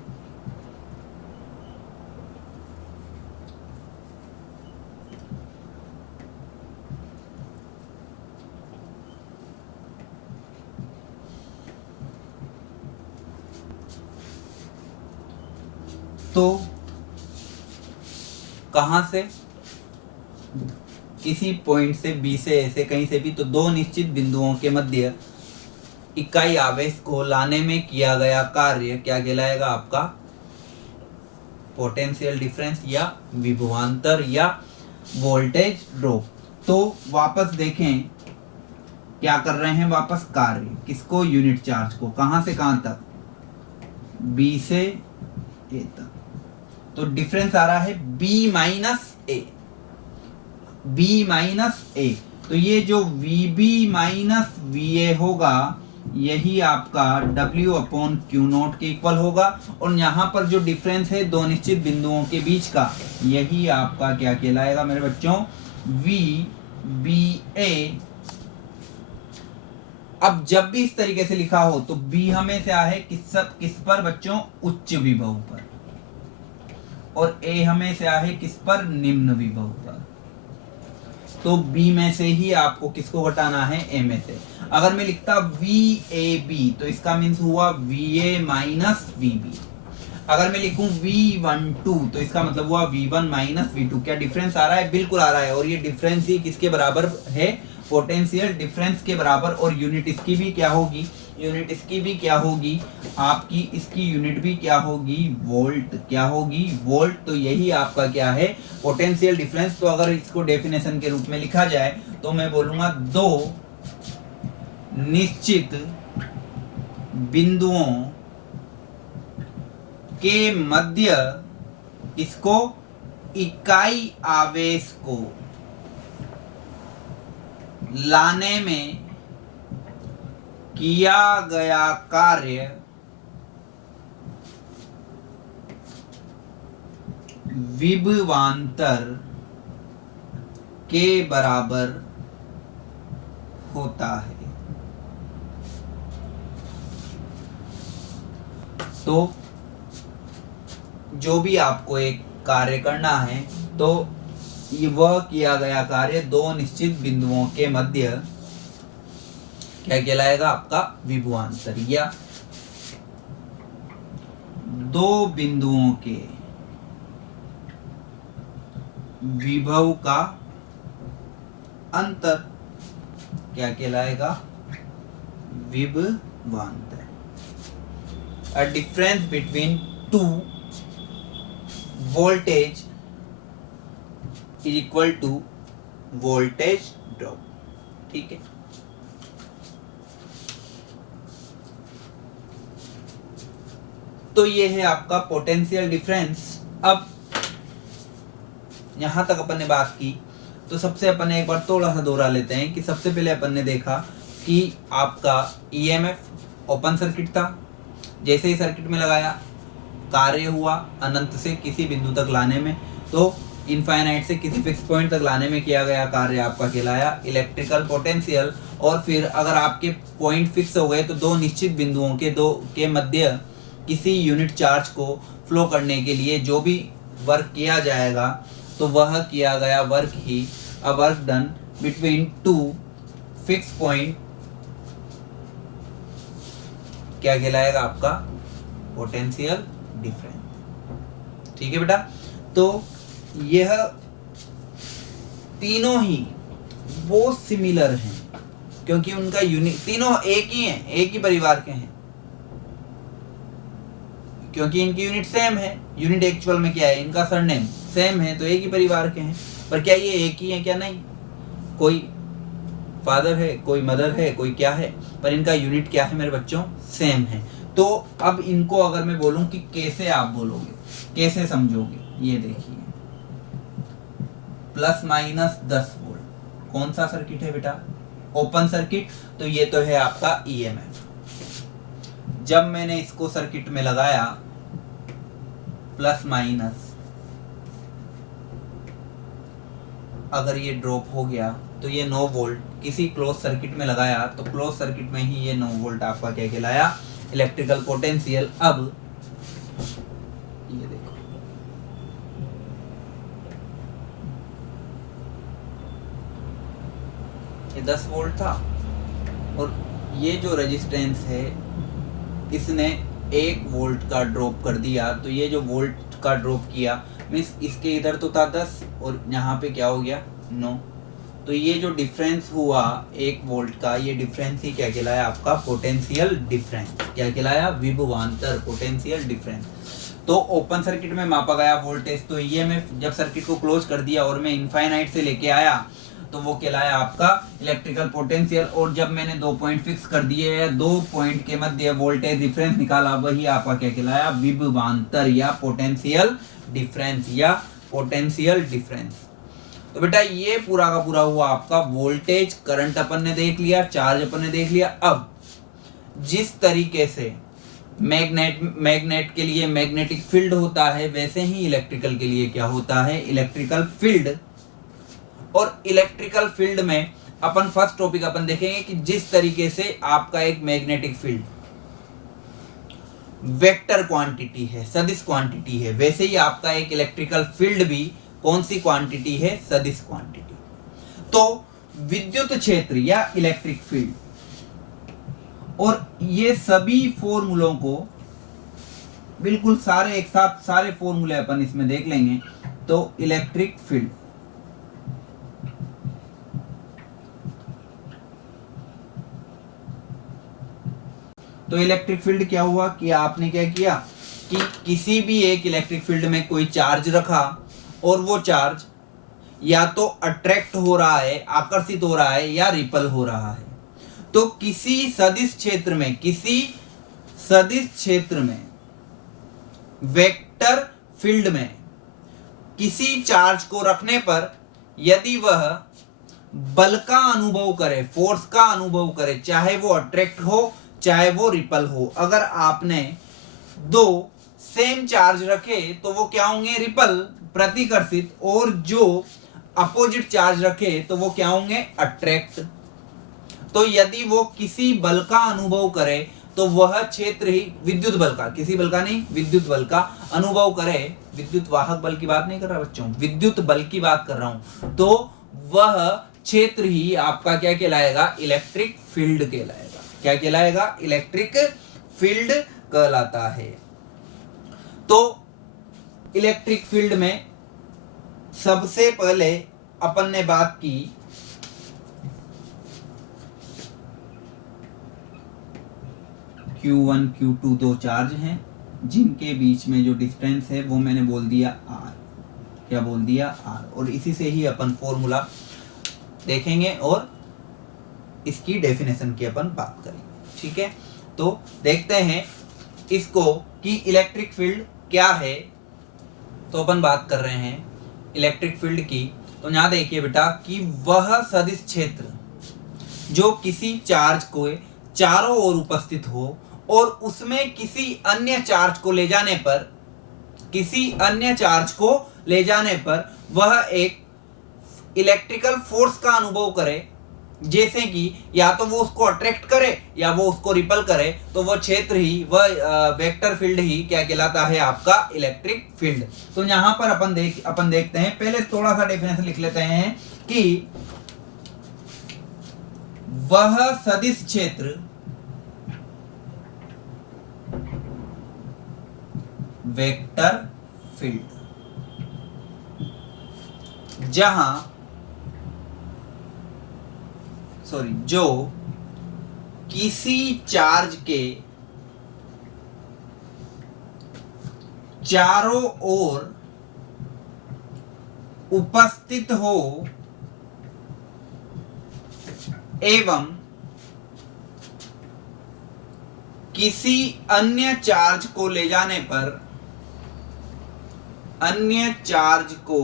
तो कहां से? किसी पॉइंट से, बी से, ए से, कहीं से भी, तो दो निश्चित बिंदुओं के मध्य इकाई आवेश को लाने में किया गया कार्य क्या कहलाएगा आपका? पोटेंशियल डिफरेंस या विभवांतर या वोल्टेज ड्रॉप। तो वापस देखें क्या कर रहे हैं? वापस कार्य किसको? यूनिट चार्ज को। कहां से कहां तक? बी से ए तक। तो डिफरेंस आ रहा है B माइनस ए। B माइनस ए। तो ये जो VB माइनस VA होगा, यही आपका W अपॉन क्यू नॉट के इक्वल होगा। और यहां पर जो डिफरेंस है दो निश्चित बिंदुओं के बीच का, यही आपका क्या कहलाएगा मेरे बच्चों? VBA। अब जब भी इस तरीके से लिखा हो तो B हमेशा है किस पर बच्चों? उच्च विभव पर, और A हमेशा है किस पर? निम्न विभव पर। तो B में से ही आपको किसको घटाना है? A में से। अगर मैं लिखता VAB तो इसका मीन्स हुआ VA माइनस VB। अगर मैं लिखूं V12 तो इसका मतलब हुआ V1 माइनस V2। क्या डिफरेंस आ रहा है? बिल्कुल आ रहा है। और ये डिफरेंस ही किसके बराबर है? पोटेंशियल डिफरेंस के बराबर। और यूनिट इसकी भी क्या होगी? यूनिट इसकी भी क्या होगी आपकी? इसकी यूनिट भी क्या होगी? वोल्ट। क्या होगी? वोल्ट। तो यही आपका क्या है? Potential difference. तो अगर इसको डेफिनेशन के रूप में लिखा जाए तो मैं बोलूंगा दो निश्चित बिंदुओं के मध्य इसको इकाई आवेश को लाने में किया गया कार्य विभवांतर के बराबर होता है। तो जो भी आपको एक कार्य करना है तो वह किया गया कार्य दो निश्चित बिंदुओं के मध्य क्या कहलाएगा? आपका विभवांतर। या दो बिंदुओं के विभव का अंतर क्या कहलाएगा? विभवांतर। A difference between two voltage is equal to voltage drop। ठीक है। तो ये है आपका पोटेंशियल डिफरेंस। अब यहां तक अपन ने बात की, तो सबसे अपन ने एक बार थोड़ा सा दोहरा लेते हैं कि सबसे पहले अपन ने देखा कि आपका EMF ओपन सर्किट था। जैसे ही सर्किट में लगाया, कार्य हुआ अनंत से किसी बिंदु तक लाने में, तो इनफाइनाइट से किसी फिक्स पॉइंट तक लाने में किया गया कार्य आपका कहलाया इलेक्ट्रिकल पोटेंशियल। और फिर अगर आपके पॉइंट फिक्स हो गए तो दो निश्चित बिंदुओं के मध्य किसी यूनिट चार्ज को फ्लो करने के लिए जो भी वर्क किया जाएगा, तो वह किया गया work he a work done between two fix point क्या कहलाएगा? आपका पोटेंशियल डिफरेंस। ठीक है बेटा। तो यह तीनों ही बहुत सिमिलर हैं क्योंकि उनका यूनिट, तीनों एक ही हैं, एक ही परिवार के हैं, क्योंकि इनकी यूनिट सेम है। यूनिट एक्चुअल में क्या है? इनका सरनेम सेम है, तो एक ही परिवार के हैं। पर क्या ये एक ही है? क्या नहीं, कोई फादर है, कोई मदर है, कोई क्या है, पर इनका यूनिट क्या है मेरे बच्चों? सेम है। तो अब इनको अगर मैं बोलूं कि कैसे आप बोलोगे, कैसे समझोगे, ये देखिए। Plus minus 10 volt. कौन सा सर्किट है बेटा? Open circuit. तो ये तो है आपका ईएमएफ। जब मैंने इसको सर्किट में लगाया प्लस माइनस, अगर ये ड्रॉप हो गया तो ये 9 वोल्ट, किसी क्लोज सर्किट में लगाया तो क्लोज सर्किट में ही ये 9 वोल्ट आपका क्या कहलाया? Electrical potential. अब ये देखो, ये 10 वोल्ट था और ये जो रेजिस्टेंस है इसने 1 वोल्ट का ड्रॉप कर दिया। तो ये जो वोल्ट का ड्रॉप किया मीन्स इसके इधर तो था 10 और यहाँ पे क्या हो गया? 9। तो ये जो डिफरेंस हुआ 1 वोल्ट का, ये डिफरेंस ही क्या कहलाया आपका? Potential difference. क्या कहलाया? विभवांतर, पोटेंशियल डिफरेंस। तो ओपन सर्किट में मापा गया वोल्टेज, तो ईएमएफ जब सर्किट को क्लोज कर दिया और मैं इनफाइनाइट से लेके आया तो वो कहलाया आपका इलेक्ट्रिकल पोटेंशियल। और जब मैंने 2 पॉइंट फिक्स कर दिए, 2 पॉइंट के मध्य वोल्टेज डिफरेंस निकाला, वही आपका क्या कहलाया? विभवांतर या पोटेंशियल डिफरेंस या पोटेंशियल डिफरेंस। तो बेटा ये पूरा का पूरा हुआ आपका वोल्टेज, करंट अपन ने देख लिया, चार्ज अपन ने देख लिया। अब जिस तरीके से मैग्नेट के लिए मैग्नेटिक फील्ड होता है, वैसे ही इलेक्ट्रिकल के लिए क्या होता है? Electrical field. और इलेक्ट्रिकल फील्ड में अपन फर्स्ट टॉपिक अपन देखेंगे कि जिस तरीके से आपका एक मैग्नेटिक फील्ड वेक्टर क्वांटिटी है, सदिश क्वांटिटी है, वैसे ही आपका एक इलेक्ट्रिकल फील्ड भी कौन सी क्वांटिटी है? सदिश क्वांटिटी। तो विद्युत क्षेत्र या इलेक्ट्रिक फील्ड, और ये सभी फॉर्मूलों को बिल्कुल सारे एक साथ, सारे फॉर्मूले अपन इसमें देख लेंगे। तो इलेक्ट्रिक फील्ड, तो इलेक्ट्रिक फील्ड क्या हुआ कि आपने क्या किया कि किसी भी एक इलेक्ट्रिक फील्ड में कोई चार्ज रखा और वो चार्ज या तो अट्रैक्ट हो रहा है, आकर्षित हो रहा है, या रिपल हो रहा है। तो किसी सदिश क्षेत्र में वेक्टर फील्ड में किसी चार्ज को रखने पर यदि वह बल का अनुभव करे, फोर्स का अनुभव करे, चाहे वो अट्रैक्ट हो चाहे वो रिपल हो, अगर आपने 2 सेम चार्ज रखे तो वो क्या होंगे? रिपल, प्रतिकर्षित, और जो अपोजिट चार्ज रखे तो वो क्या होंगे? अट्रैक्ट। तो यदि वो किसी बल का अनुभव करे तो वह क्षेत्र ही विद्युत बल का, किसी बल का नहीं, विद्युत बल का अनुभव करे, विद्युत वाहक बल की बात नहीं कर रहा बच्चों, विद्युत बल की बात कर रहा हूं, तो वह क्षेत्र ही आपका क्या कहलाएगा? इलेक्ट्रिक फील्ड कहलाएगा। क्या कहलाएगा? इलेक्ट्रिक फील्ड कहलाता है। तो इलेक्ट्रिक फील्ड में सबसे पहले अपन ने बात की Q1 Q2 2 चार्ज हैं जिनके बीच में जो डिस्टेंस है वो मैंने बोल दिया R। क्या बोल दिया? R। और इसी से ही अपन फॉर्मूला देखेंगे और इसकी डेफिनेशन की अपन बात करेंगे। ठीक है, तो देखते हैं इसको कि इलेक्ट्रिक फील्ड क्या है। तो अपन बात कर रहे हैं इलेक्ट्रिक फील्ड की। तो यहां देखिए बेटा कि वह सदिश क्षेत्र जो किसी चार्ज को चारों ओर उपस्थित हो और उसमें किसी अन्य चार्ज को ले जाने पर वह एक इलेक्ट्रिकल फोर्स का अनुभव करे, जैसे कि या तो वो उसको अट्रैक्ट करे या वो उसको रिपल करे, तो वो क्षेत्र ही, वह वेक्टर फील्ड ही क्या कहलाता है? आपका इलेक्ट्रिक फील्ड। तो यहां पर अपन देखते हैं, पहले थोड़ा सा डेफिनेशन लिख लेते हैं कि वह सदिश क्षेत्र वेक्टर फील्ड जो किसी चार्ज के चारों ओर उपस्थित हो एवं किसी अन्य चार्ज को ले जाने पर अन्य चार्ज को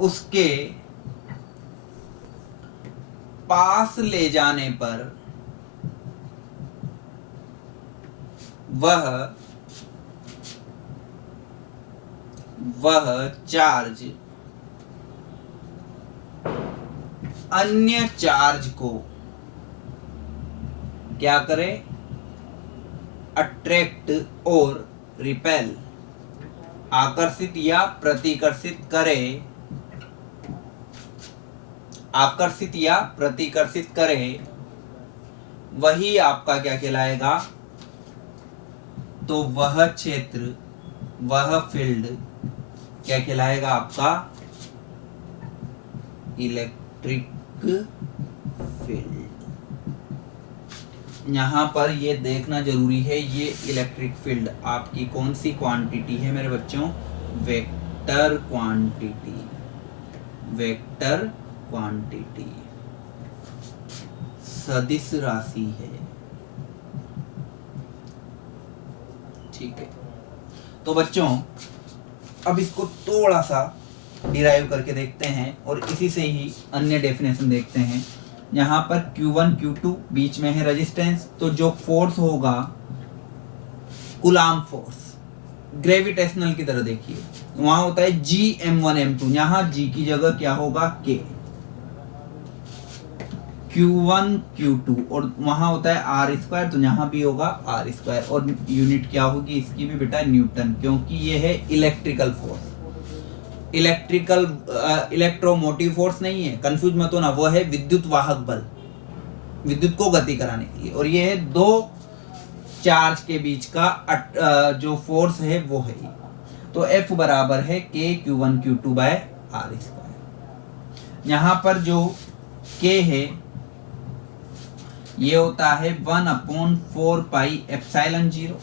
उसके पास ले जाने पर वह चार्ज अन्य चार्ज को क्या करे, अट्रैक्ट और रिपेल, आकर्षित या प्रतिकर्षित करे, आकर्षित या प्रतिकर्षित करे, वही आपका क्या कहलाएगा, तो वह क्षेत्र, वह फील्ड क्या कहलाएगा आपका, इलेक्ट्रिक फील्ड। यहां पर ये देखना जरूरी है, ये इलेक्ट्रिक फील्ड आपकी कौन सी क्वांटिटी है मेरे बच्चों, वेक्टर क्वांटिटी, वेक्टर क्वांटिटी, सदिश राशि है। ठीक है, तो बच्चों अब इसको थोड़ा सा डिराइव करके देखते हैं और इसी से ही अन्य डेफिनेशन देखते हैं। यहाँ पर Q1 Q2 बीच में है रेजिस्टेंस, तो जो फोर्स होगा कूलाम फोर्स, ग्रेविटेशनल की तरह देखिए, वहां होता है Gm1 M2, यहाँ G की जगह क्या होगा K, Q1 Q2, और वहां होता है R स्क्वायर, तो यहाँ भी होगा R स्क्वायर, और यूनिट क्या होगी इसकी भी बेटा, न्यूटन, क्योंकि ये है electrical force, electrical electromotive force नहीं है, कंफ्यूज मत होना, वो है विद्युत वाहक बल, विद्युत को गति कराने के लिए, और ये है दो चार्ज के बीच का जो फोर्स है वो है, तो F बराबर है K Q1 Q2 bye R square. यहाँ पर जो K है ये होता है 1/4 पाई एप्सिलॉन 0,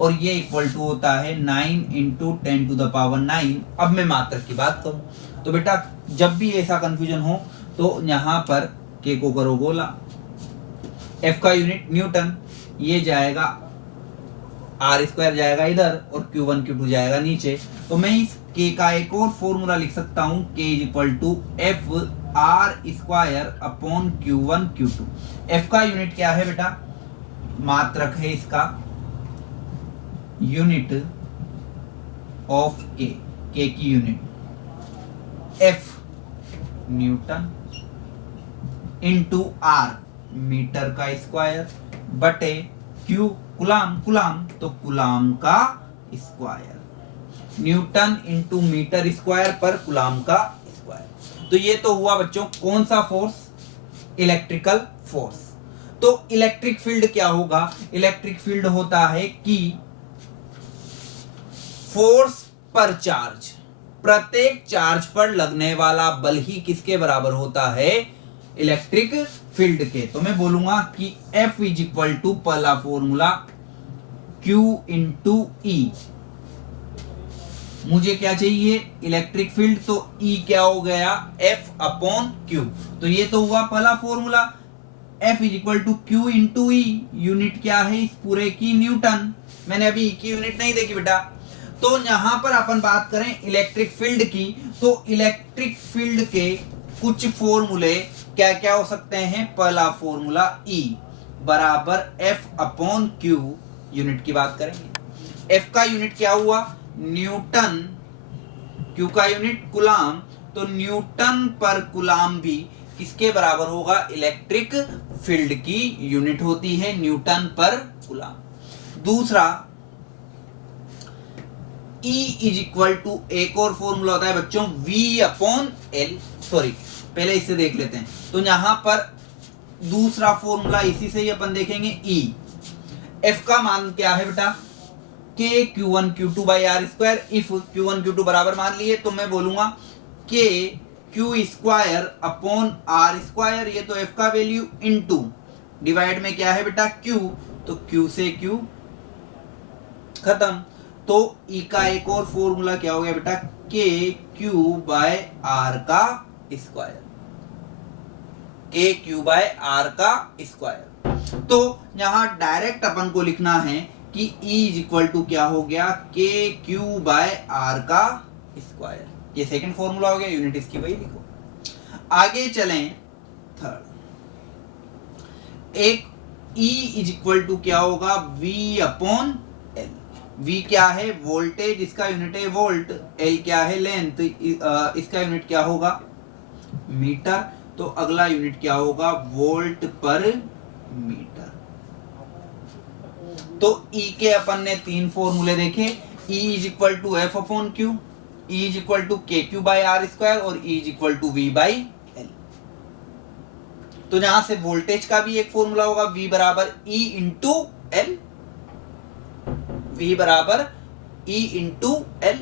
और ये इक्वल टू होता है 9 × 10⁹। अब मैं मात्रक की बात करूं तो बेटा जब भी ऐसा कंफ्यूजन हो तो यहाँ पर के को करो गोला, एफ का यूनिट न्यूटन, ये जाएगा आर स्क्वायर जाएगा इधर और Q1 Q2 जाएगा नीचे, तो मैं इस के का एक और फॉर्मूला लिख सकता हूं, K = F R square upon Q1 Q2। F का यूनिट क्या है बेटा, मात्रक है इसका, यूनिट ऑफ K, K की unit F newton into R metre का स्क्वायर बटे Q कुलाम, कुलाम तो कुलाम का square, newton into metre square पर कुलाम का स्क्वायर। तो ये तो हुआ बच्चों कौन सा फोर्स, इलेक्ट्रिकल फोर्स। तो इलेक्ट्रिक फील्ड क्या होगा, इलेक्ट्रिक फील्ड होता है कि फोर्स पर चार्ज, प्रत्येक चार्ज पर लगने वाला बल ही किसके बराबर होता है, इलेक्ट्रिक फील्ड के। तो मैं बोलूंगा कि F = पहला फॉर्मूला Q × E, मुझे क्या चाहिए, इलेक्ट्रिक फील्ड, तो E क्या हो गया, F/Q, तो ये तो हुआ पहला formula. F = Q × E, unit क्या है इस पूरे की, न्यूटन, मैंने अभी E की यूनिट नहीं देखी बेटा। तो यहां पर अपन बात करें इलेक्ट्रिक फील्ड की, तो इलेक्ट्रिक फील्ड के कुछ फॉर्मूले क्या क्या हो सकते हैं, पहला फॉर्मूला E बराबर F/Q, यूनिट की बात करेंगे, F का यूनिट क्या हुआ न्यूटन, Q का यूनिट कुलाम, तो न्यूटन पर कुलाम भी किसके बराबर होगा, इलेक्ट्रिक फील्ड की यूनिट होती है न्यूटन पर कुलाम। दूसरा E = एक और फॉर्मूला होता है बच्चों V/L, सॉरी पहले इससे देख लेते हैं, तो यहां पर दूसरा फॉर्मूला इसी से ही अपन देखेंगे E, F का मान क्या है बेटा, K Q1 Q2 by R square, if Q1 Q2 बराबर मान लिए तो मैं बोलूंगा K Q square upon R square, ये तो F का वैल्यू, इनटू डिवाइड में क्या है बेटा Q, तो Q से Q खत्म, तो E का एक और फॉर्मूला क्या हो गया बेटा, K Q बाय R का square, K Q by R का स्क्वायर। तो यहां डायरेक्ट अपन को लिखना है कि E = क्या हो गया, K Q बाय R का स्क्वायर, ये सेकंड फॉर्मूला हो गया, यूनिट इसकी वही लिखो। आगे चलें थर्ड, एक E इज इक्वल टू क्या होगा, V अपॉन L। V क्या है, वोल्टेज, इसका यूनिट है वोल्ट, L क्या है लेंथ, इसका यूनिट क्या होगा, मीटर। तो अगला यूनिट क्या होगा, वोल्ट पर मीटर। तो E के अपन ने 3 फॉर्मूले देखे, E is equal to F upon Q, E is equal to K Q by R square और E is equal to V by L। तो जहां से वोल्टेज का भी एक फॉर्मूला होगा, V बराबर E इंटू L, V बराबर E इंटू L।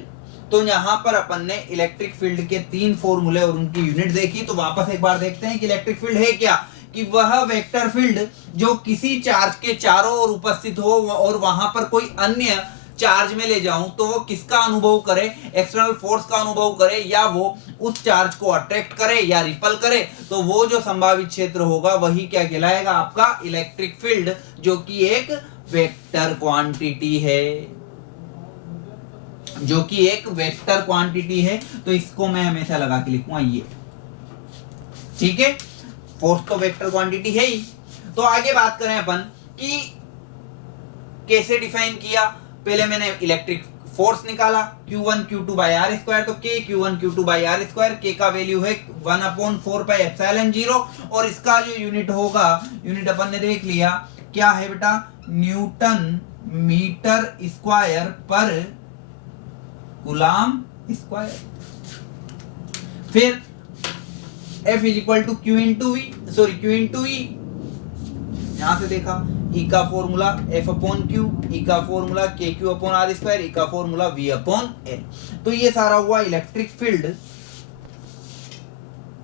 तो यहां पर अपन ने इलेक्ट्रिक फील्ड के 3 फॉर्मूले और उनकी यूनिट देखी। तो वापस एक बार देखते हैं कि इलेक्ट्रिक फील्ड है क्या, कि वह वेक्टर फील्ड जो किसी चार्ज के चारों ओर उपस्थित हो और वहां पर कोई अन्य चार्ज में ले जाऊं तो वो किसका अनुभव करे, एक्सटर्नल फोर्स का अनुभव करे, या वो उस चार्ज को अट्रैक्ट करे या रिपल करे। तो वो जो संभावित क्षेत्र होगा वही क्या कहलाएगा, आपका इलेक्ट्रिक फील्ड, जो कि एक वेक्टर क्वांटिटी है, जो कि एक वेक्टर क्वांटिटी है। तो इसको मैं हमेशा लगा के लिखूंगा ये, ठीक है। फोर्स तो वेक्टर क्वांटिटी है ही। तो आगे बात करें अपन कि कैसे डिफाइन किया। पहले मैंने इलेक्ट्रिक फोर्स निकाला Q1 Q2 by R square, तो K Q1 Q2 by R square, K का वैल्यू है 1/4 पाई एप्सिलॉन 0, और इसका जो यूनिट होगा, यूनिट अपन ने देख लिया क्या है बेटा, न्यूटन मीटर स्क्वायर पर कूलम स्क्वायर। फिर F is equal to Q into V, sorry Q into E, यहां से देखा E का formula F upon Q, E का formula K Q upon R square, E का फॉर्मूला V अपॉन L। तो ये सारा हुआ इलेक्ट्रिक फील्ड।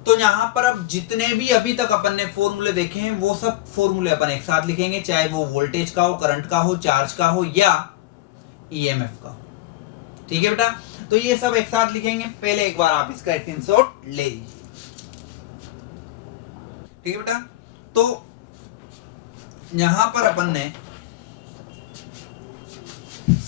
तो यहां पर अब जितने भी अभी तक अपन ने फॉर्मूले देखे हैं वो सब फॉर्मूले अपन एक साथ लिखेंगे, चाहे वो वोल्टेज का हो, करंट का हो, चार्ज का हो या ईएमएफ का हो, ठीक है बेटा। तो ये सब एक साथ लिखेंगे। पहले एक बार आप इसका स्क्रीनशॉट ले लीजिए, ठीक है बेटा। तो यहां पर अपन ने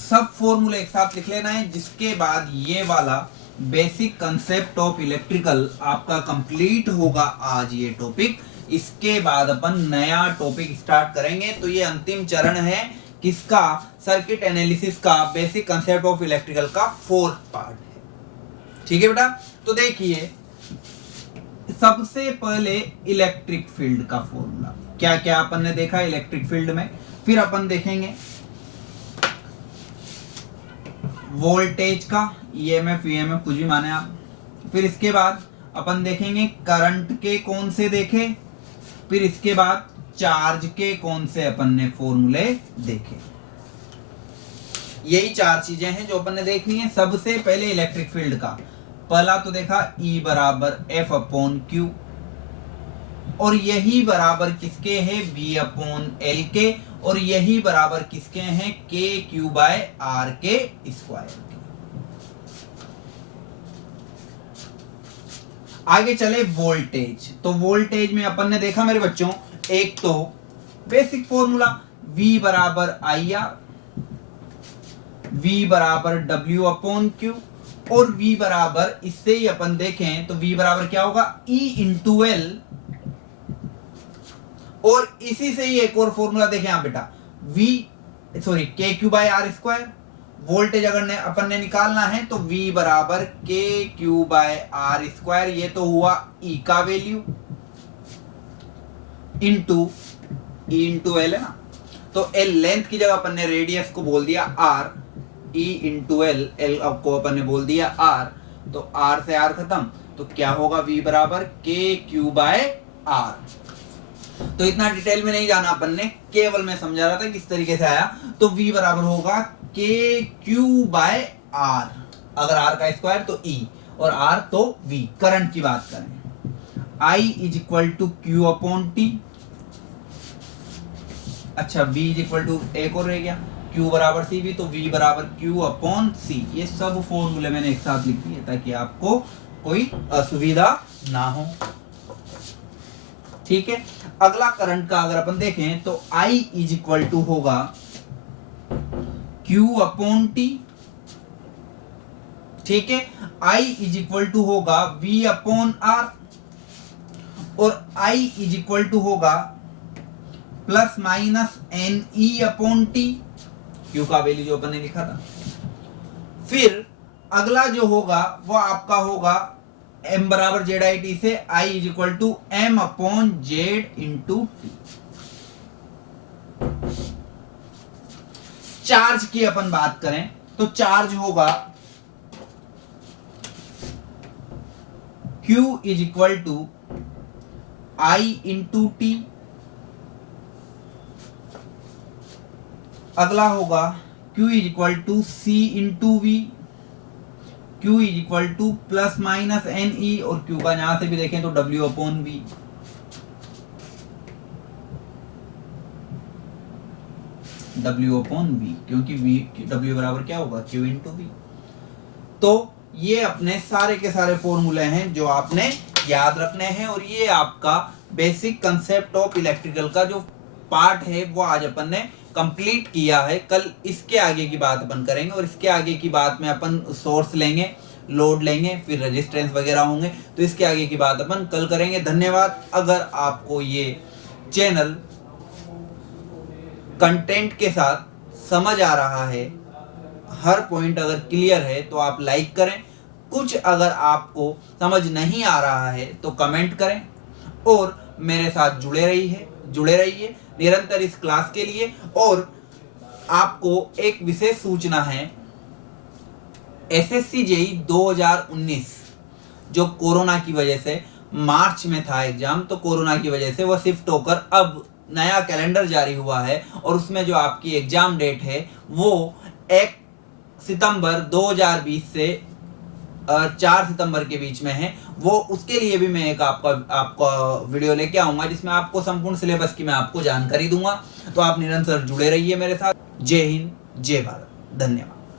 सब फॉर्मूले एक साथ लिख लेना है, जिसके बाद ये वाला बेसिक कंसेप्ट ऑफ इलेक्ट्रिकल आपका कंप्लीट होगा आज ये टॉपिक। इसके बाद अपन नया टॉपिक स्टार्ट करेंगे। तो ये अंतिम चरण है किसका, सर्किट एनालिसिस का, बेसिक कंसेप्ट ऑफ इलेक्ट्रिकल का 4th पार्ट है, ठीक है बेटा। तो देखिए सबसे पहले इलेक्ट्रिक फील्ड का फॉर्मूला क्या क्या अपन ने देखा इलेक्ट्रिक फील्ड में। फिर अपन देखेंगे वोल्टेज का, ईएमएफ वीएमएफ कुछ भी माने आप। फिर इसके बाद अपन देखेंगे करंट के कौन से देखे। फिर इसके बाद चार्ज के कौन से अपन ने फॉर्मूले देखे। यही 4 चीजें हैं जो अपन ने देखनी है। सबसे पहले इलेक्ट्रिक फील्ड का पहला तो देखा E बराबर F अपॉन Q, और यही बराबर किसके है, V अपॉन L के, और यही बराबर किसके हैं, K Q बाय R के स्क्वायर के। आगे चले वोल्टेज। तो वोल्टेज में अपन ने देखा मेरे बच्चों, एक तो बेसिक फॉर्मूला V बराबर IR, V बराबर W अपॉन Q, और V बराबर, इससे ही अपन देखें तो V बराबर क्या होगा, E इंटू L, और इसी से ही एक और फॉर्मूला देखें आप बेटा, K Q by R square. Voltage अगर अपन ने निकालना है तो V बराबर के क्यू बाय आर स्क्वायर, ये तो हुआ E का value, into E into L है ना। तो L लेंथ की जगह अपन ने रेडियस को बोल दिया R, E into L, L को अपन ने बोल दिया R, तो R से R खत्म, तो क्या होगा V बराबर के क्यू बाय आर। तो इतना डिटेल में नहीं जाना अपन ने, केवल मैं समझा रहा था किस तरीके से आया। तो V बराबर होगा के क्यू बाय आर, अगर R का स्क्वायर तो E और R तो V। करंट की बात करें I is equal to Q upon T, अच्छा V इज इक्वल टू एक और रह गया Q बराबर सी V, तो V बराबर Q अपॉन सी। ये सब फॉर्मूले मैंने एक साथ लिख दिए ताकि आपको कोई असुविधा ना हो, ठीक है। अगला करंट का अगर अपन देखें तो I इज इक्वल टू होगा Q अपॉन टी, ठीक है। I इज इक्वल टू होगा V अपॉन R और I इज इक्वल टू होगा plus minus NE upon T, Q का वैल्यू जो अपन ने लिखा था। फिर अगला जो होगा वो आपका होगा m बराबर जेड आई टी से I is equal to M upon Z into T. Charge की अपन बात करें तो चार्ज होगा Q is equal to I into T. अगला होगा Q is equal to C into V. Q is equal to plus minus NE और Q का यहां से भी देखें तो W upon V। W upon V, क्योंकि W बराबर क्या होगा Q इंटू V। तो ये अपने सारे के सारे फॉर्मूले हैं जो आपने याद रखने हैं और ये आपका बेसिक कंसेप्ट ऑफ इलेक्ट्रिकल का जो पार्ट है वो आज अपन ने कंप्लीट किया है। कल इसके आगे की बात अपन करेंगे और इसके आगे की बात में अपन सोर्स लेंगे, लोड लेंगे, फिर रेजिस्टेंस वगैरह होंगे, तो इसके आगे की बात अपन कल करेंगे। धन्यवाद। अगर आपको ये चैनल कंटेंट के साथ समझ आ रहा है, हर पॉइंट अगर क्लियर है तो आप लाइक करें, कुछ अगर आपको समझ नहीं आ रहा है तो कमेंट करें और मेरे साथ जुड़े रहिए निरंतर इस क्लास के लिए। और आपको एक विशेष सूचना है, एसएससी जेई 2019 जो कोरोना की वजह से मार्च में था एग्जाम, तो कोरोना की वजह से वो शिफ्ट होकर अब नया कैलेंडर जारी हुआ है और उसमें जो आपकी एग्जाम डेट है वो 1 सितंबर 2020 से 4 सितंबर के बीच में है। वो उसके लिए भी मैं एक आपका वीडियो लेके आऊंगा जिसमें आपको संपूर्ण सिलेबस की मैं आपको जानकारी दूंगा। तो आप निरंतर जुड़े रहिए मेरे साथ। जय हिंद, जय भारत, धन्यवाद।